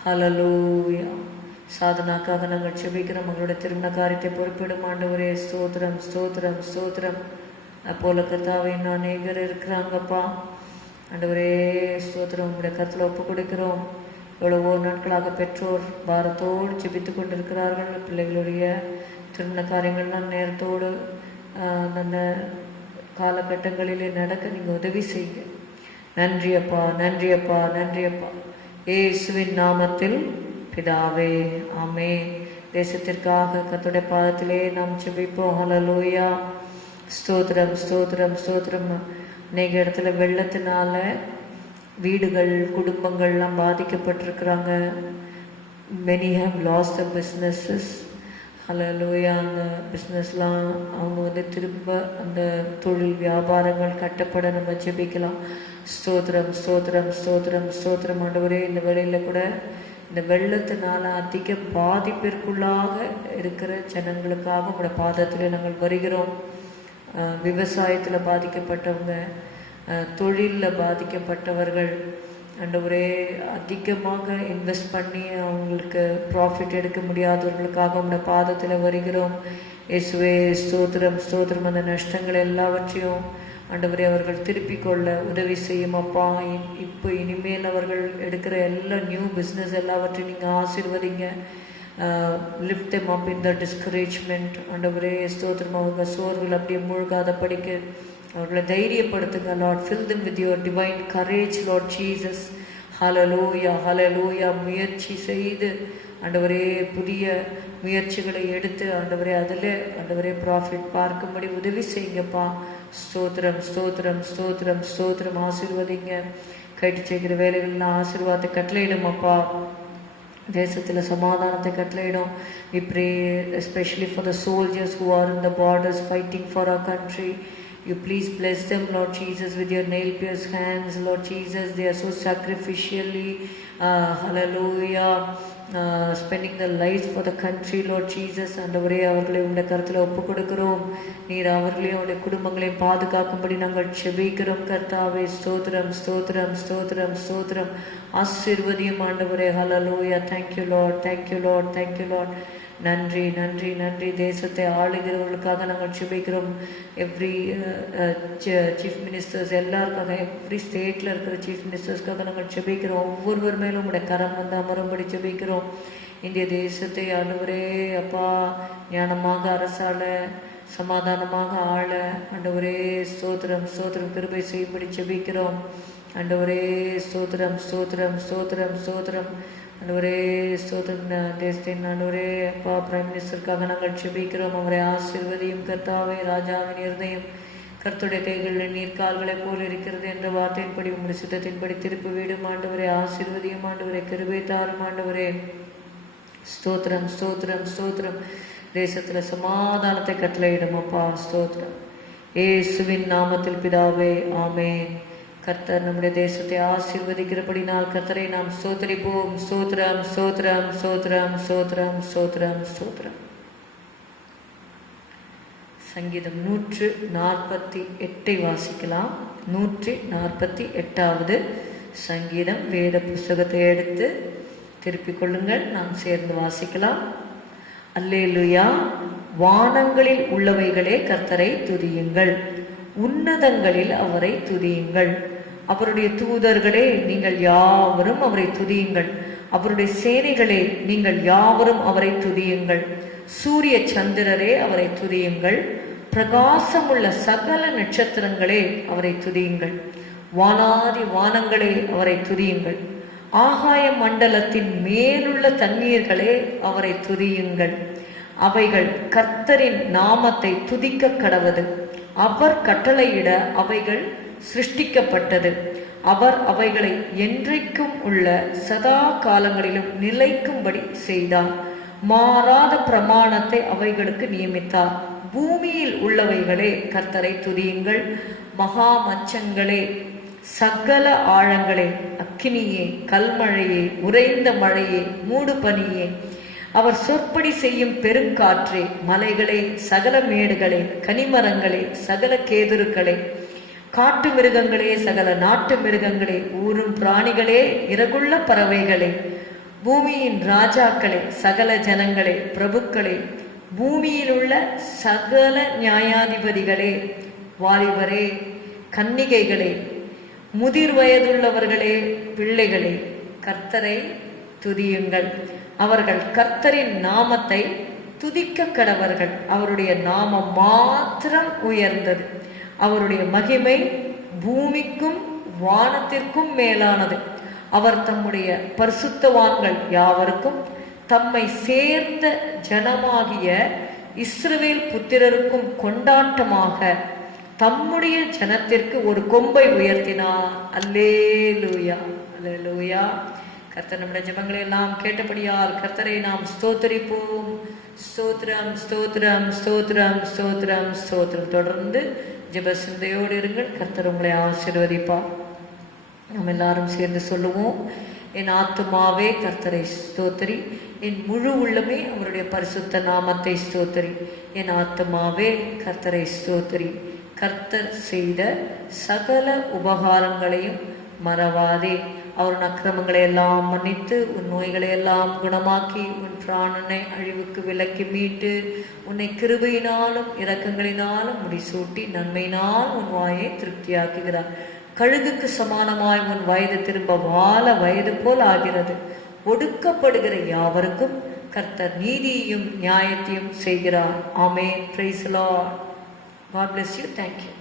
Hallelujah. சாதனாக்காக நாங்கள் செபிக்கிறோம். எங்களுடைய திருமண காரியத்தை பொறுப்பிடும் ஆண்டவரே. ஸ்தோத்திரம் ஸ்தோத்திரம் ஸ்தோத்திரம். அப்போல கர்த்தாவே இன்னும் அநேகர் இருக்கிறாங்கப்பா ஆண்டவரே. ஸ்தோத்திரம். உங்களுடைய கருத்தில் ஒப்பு கொடுக்கிறோம். எவ்வளவோ நாட்களாக பெற்றோர் பாரத்தோடு ஜெபித்து கொண்டிருக்கிறார்கள். பிள்ளைகளுடைய திருமண காரியங்கள்லாம் நேரத்தோடு நல்ல காலகட்டங்களிலே நடக்க நீங்கள் உதவி செய்யுங்க. நன்றி அப்பா நன்றி அப்பா நன்றி அப்பா. இயேசுவின் நாமத்தில் பிதாவே, ஆமென். தேசத்திற்காக கர்த்தருடைய பாதத்திலே நாம் ஜெபிப்போம். ஹல்லேலூயா. ஸ்தோத்திரம் ஸ்தோத்திரம் ஸ்தோத்திரம். அநேக இடத்துல வெள்ளத்தினால வீடுகள் குடும்பங்கள்லாம் பாதிக்கப்பட்டிருக்கிறாங்க. many have lost their businesses. ஹல்லேலூயா. அந்த பிஸ்னஸ்லாம் அவங்க திரும்ப அந்த தொழில் வியாபாரங்கள் கட்டப்பட நம்ம ஜெபிக்கலாம். ஸ்தோத்திரம் ஸ்தோத்திரம் ஸ்தோத்திரம் ஸ்தோத்திரம். ஆண்டவரே இந்த வேளையில் கூட இந்த வெள்ளத்தினால அதிக பாதிப்பிற்குள்ளாக இருக்கிற ஜனங்களுக்காக உங்களோட பாதத்தில் நாங்கள் வருகிறோம். விவசாயத்தில் பாதிக்கப்பட்டவங்க, தொழிலில் பாதிக்கப்பட்டவர்கள் ஆண்டவரே, அதிகமாக இன்வெஸ்ட் பண்ணி அவங்களுக்கு ப்ராஃபிட் எடுக்க முடியாதவர்களுக்காக உங்களோட பாதத்தில் வருகிறோம். இயேசுவே ஸ்தோத்திரம் ஸ்தோத்திரம். அந்த நஷ்டங்கள் எல்லாவற்றையும் ஆண்டவரே அவர்கள் திருப்பிக் கொள்ள உதவி செய்யும் அப்பா. இப்போ இனிமேல் அவர்கள் எடுக்கிற எல்லா நியூ பிஸ்னஸ் எல்லாவற்றையும் நீங்கள் ஆசீர்வதிங்க. Lift them up in the discouragement ஆண்டவரே. ஸ்தோத்திரம். அவங்க சோர்வில் அப்படியே மூழ்காத படிக்க அவர்களை தைரியப்படுத்துங்க Lord. Fill them with your divine courage Lord Jesus. Hallelujah hallelujah. முயற்சி செய்து ஆண்டவரே புதிய முயற்சிகளை எடுத்து ஆண்டவரே அதில் ஆண்டவரே ப்ராஃபிட் பார்க்கும்படி உதவி செய்யுங்கப்பா. ஸ்தோத்திரம் ஸ்தோத்திரம் ஸ்தோத்திரம் ஸ்தோத்திரம். ஆசீர்வதிங்க. கைட்டு செய்கிற வேலைகள்லாம் ஆசீர்வாதத்தை கட்டளையிடும் அப்பா. தேசத்தில் சமாதானத்தை கட்டளையிடும். We pray especially for the soldiers who are in the borders fighting for our country. You please bless them, Lord Jesus, with your nail-pierced hands, Lord Jesus. They are so sacrificially, hallelujah, spending their lives for the country, Lord Jesus. ஆண்டவரே அவர்களை உங்களுடைய கருத்தில் ஒப்பு கொடுக்கிறோம். நீர் அவர்களையும் அவருடைய குடும்பங்களையும் பாதுகாக்கும்படி நாங்கள் செபிக்கிறோம் கர்த்தாவே. ஸ்தோத்திரம் ஸ்தோத்திரம் ஸ்தோத்திரம் ஸ்தோத்திரம். ஆசீர்வதியும் ஆண்டவரே. Hallelujah. Thank you Lord, thank you Lord, thank you Lord. நன்றி நன்றி நன்றி. தேசத்தை ஆளுகிறவர்களுக்காக நாங்கள் ஜெபிக்கிறோம். எவ்ரி சீஃப் மினிஸ்டர்ஸ் எல்லாருக்காக, எவ்ரி ஸ்டேட்டில் இருக்கிற சீஃப் மினிஸ்டர்ஸ்க்காக நாங்கள் ஜெபிக்கிறோம். ஒவ்வொருவர் மேலும் உங்களுடைய கரம் வந்து அமரும்படி ஜெபிக்கிறோம். இந்திய தேசத்தை ஆண்டவரே அப்பா ஞானமாக அரசாள, சமாதானமாக ஆள ஆண்டவரே ஸ்தோத்திரம் ஸ்தோத்திரம் கிருபை செய்யும்படி ஜெபிக்கிறோம். ஆண்டவரே ஸ்தோத்திரம் ஸ்தோத்திரம் ஸ்தோத்திரம் ஸ்தோத்திரம். ஆண்டவரே ஸ்தோத்திரம். தேசத்தின் ஆண்டவரே அப்பா பிரைம் மினிஸ்டருக்காக நாங்கள் ஜெபிக்கிறோம். அவரை ஆசீர்வதியும் கர்த்தாவே. ராஜாவின் இருதயம் கர்த்தருடைய கைகளில் நீர்க்கால்களைப் போல் இருக்கிறது என்ற வார்த்தையின்படி உங்களுடைய சித்தத்தின்படி திருப்பி வீடும் ஆண்டவரே. ஆசீர்வதியும் ஆண்டவரே. கிருபை தாரும் ஆண்டவரே. ஸ்தோத்திரம் ஸ்தோத்திரம் ஸ்தோத்திரம். தேசத்துல சமாதானத்தை கட்டளையிடும் அப்பா. ஸ்தோத்திரம் இயேசுவின் நாமத்தில் பிதாவே, ஆமென். கர்த்தர் நம்முடைய தேசத்தை ஆசீர்வதிக்கிறபடினால் கர்த்தரை நாம் ஸ்தோத்திரிப்போம். ஸ்தோத்திரம் ஸ்தோத்திரம் ஸ்தோத்திரம் ஸ்தோத்திரம் ஸ்தோத்திரம் ஸ்தோத்திரம். சங்கீதம் 148 வாசிக்கலாம். 148வது சங்கீதம். வேத புஸ்தகத்தை எடுத்து திருப்பிக் கொள்ளுங்கள். நாம் சேர்ந்து வாசிக்கலாம். அல்லேலூயா. வானங்களில் உள்ளவைகளே கர்த்தரை துதியுங்கள், உன்னதங்களில் அவரை துதியுங்கள். அவருடைய தூதர்களே நீங்கள் யாவரும் அவரை துதியுங்கள், அவருடைய சேனைகளே நீங்கள் யாவரும் அவரை துதியுங்கள். சூரிய சந்திரரே அவரை துதியுங்கள், பிரகாசமுள்ள சகல நட்சத்திரங்களே அவரை துதியுங்கள். வானாதி வானங்களே அவரை துதியுங்கள், ஆகாய மண்டலத்தின் மேலுள்ள தண்ணீர்களே அவரை துதியுங்கள். அவைகள் கர்த்தரின் நாமத்தை துதிக்க கடவது. அவர் கட்டளையிட அவைகள் சிருஷ்டிக்கப்பட்டது. அவர் அவைகளை என்றைக்கும் உள்ள சதா காலங்களிலும் நிலைக்கும்படி செய்தார். மாறாத பிரமாணத்தை அவைகளுக்கு நியமித்தார். பூமியில் உள்ளவைகளே கர்த்தரை துதியுங்கள், மகா மச்சங்களே, சகல ஆழங்களே, அக்கினியே, கல்மழையே, உறைந்த மழையே, மூடு பனியே, அவர் சொற்படி செய்யும் பெருங்காற்றே, மலைகளே, சகல மேடுகளே, கனிமரங்களே, சகல கேதுருக்களே, காட்டு மிருகங்களே, சகல நாட்டு மிருகங்களே, ஊரும் பிராணிகளே, இறகுள்ள பறவைகளே, பூமியின் ராஜாக்களே, சகல ஜனங்களே, பிரபுக்களே, பூமியில் உள்ள சகல நியாயாதிபதிகளே, வாலிபரே, கன்னிகைகளே, முதிர் வயதுள்ளவர்களே, பிள்ளைகளே, கர்த்தரை துதியுங்கள். அவர்கள் கர்த்தரின் நாமத்தை துதிக்க கடவர்கள். அவருடைய நாமம் மாத்திரம் உயர்ந்தது. அவருடைய மகிமை பூமிக்கும் வானத்திற்கும் மேலானது. அவர் தம்முடைய பரிசுத்தவான்கள் யாவருக்கும் தம்மை சேர்ந்த ஜனமாகிய இஸ்ரவேல் புத்திரருக்கும் கொண்டாட்டமாக தம்முடைய ஜனத்திற்கு ஒரு கொம்பை உயர்த்தினார். அல்லேலூயா, அல்லேலூயா. கர்த்தர் நம்முடைய ஜெபங்களை எல்லாம் கேட்டபடியால் கர்த்தரை நாம் ஸ்தோத்திரிப்போம். ஸ்தோத்திரம் ஸ்தோத்திரம் ஸ்தோத்திரம் ஸ்தோத்திரம் ஸ்தோத்திரம். தொடர்ந்து ஜெப சிந்தையோடு இருங்கள். கர்த்தர் உங்களை ஆசீர்வதிப்பார். நாம் எல்லாரும் சேர்ந்து சொல்லுவோம். என் ஆத்துமாவே கர்த்தரை ஸ்தோத்திரி, என் முழு உள்ளமே அவருடைய பரிசுத்த நாமத்தை ஸ்தோத்திரி. என் ஆத்துமாவே கர்த்தரை ஸ்தோத்திரி. கர்த்தர் செய்த சகல உபகாரங்களையும் மறவாதே. அவர் அக்கிரமங்களை எல்லாம் மன்னித்து உன் நோய்களை எல்லாம் குணமாக்கி உன் பிராணனை அழிவுக்கு விலக்கி மீட்டு உன்னை கிருபையினாலும் இரக்கங்களினாலும் முடிசூட்டி நன்மையினால் உன் வாயை திருப்தியாக்குகிறார். கழுகுக்கு சமானமாய் உன் வயது திரும்ப வாழ வயது போல் ஆகிறது. ஒடுக்கப்படுகிற யாவருக்கும் கர்த்தர் நீதியையும் நியாயத்தையும் செய்கிறார். ஆமென். Praise the Lord. God bless you. Thank you.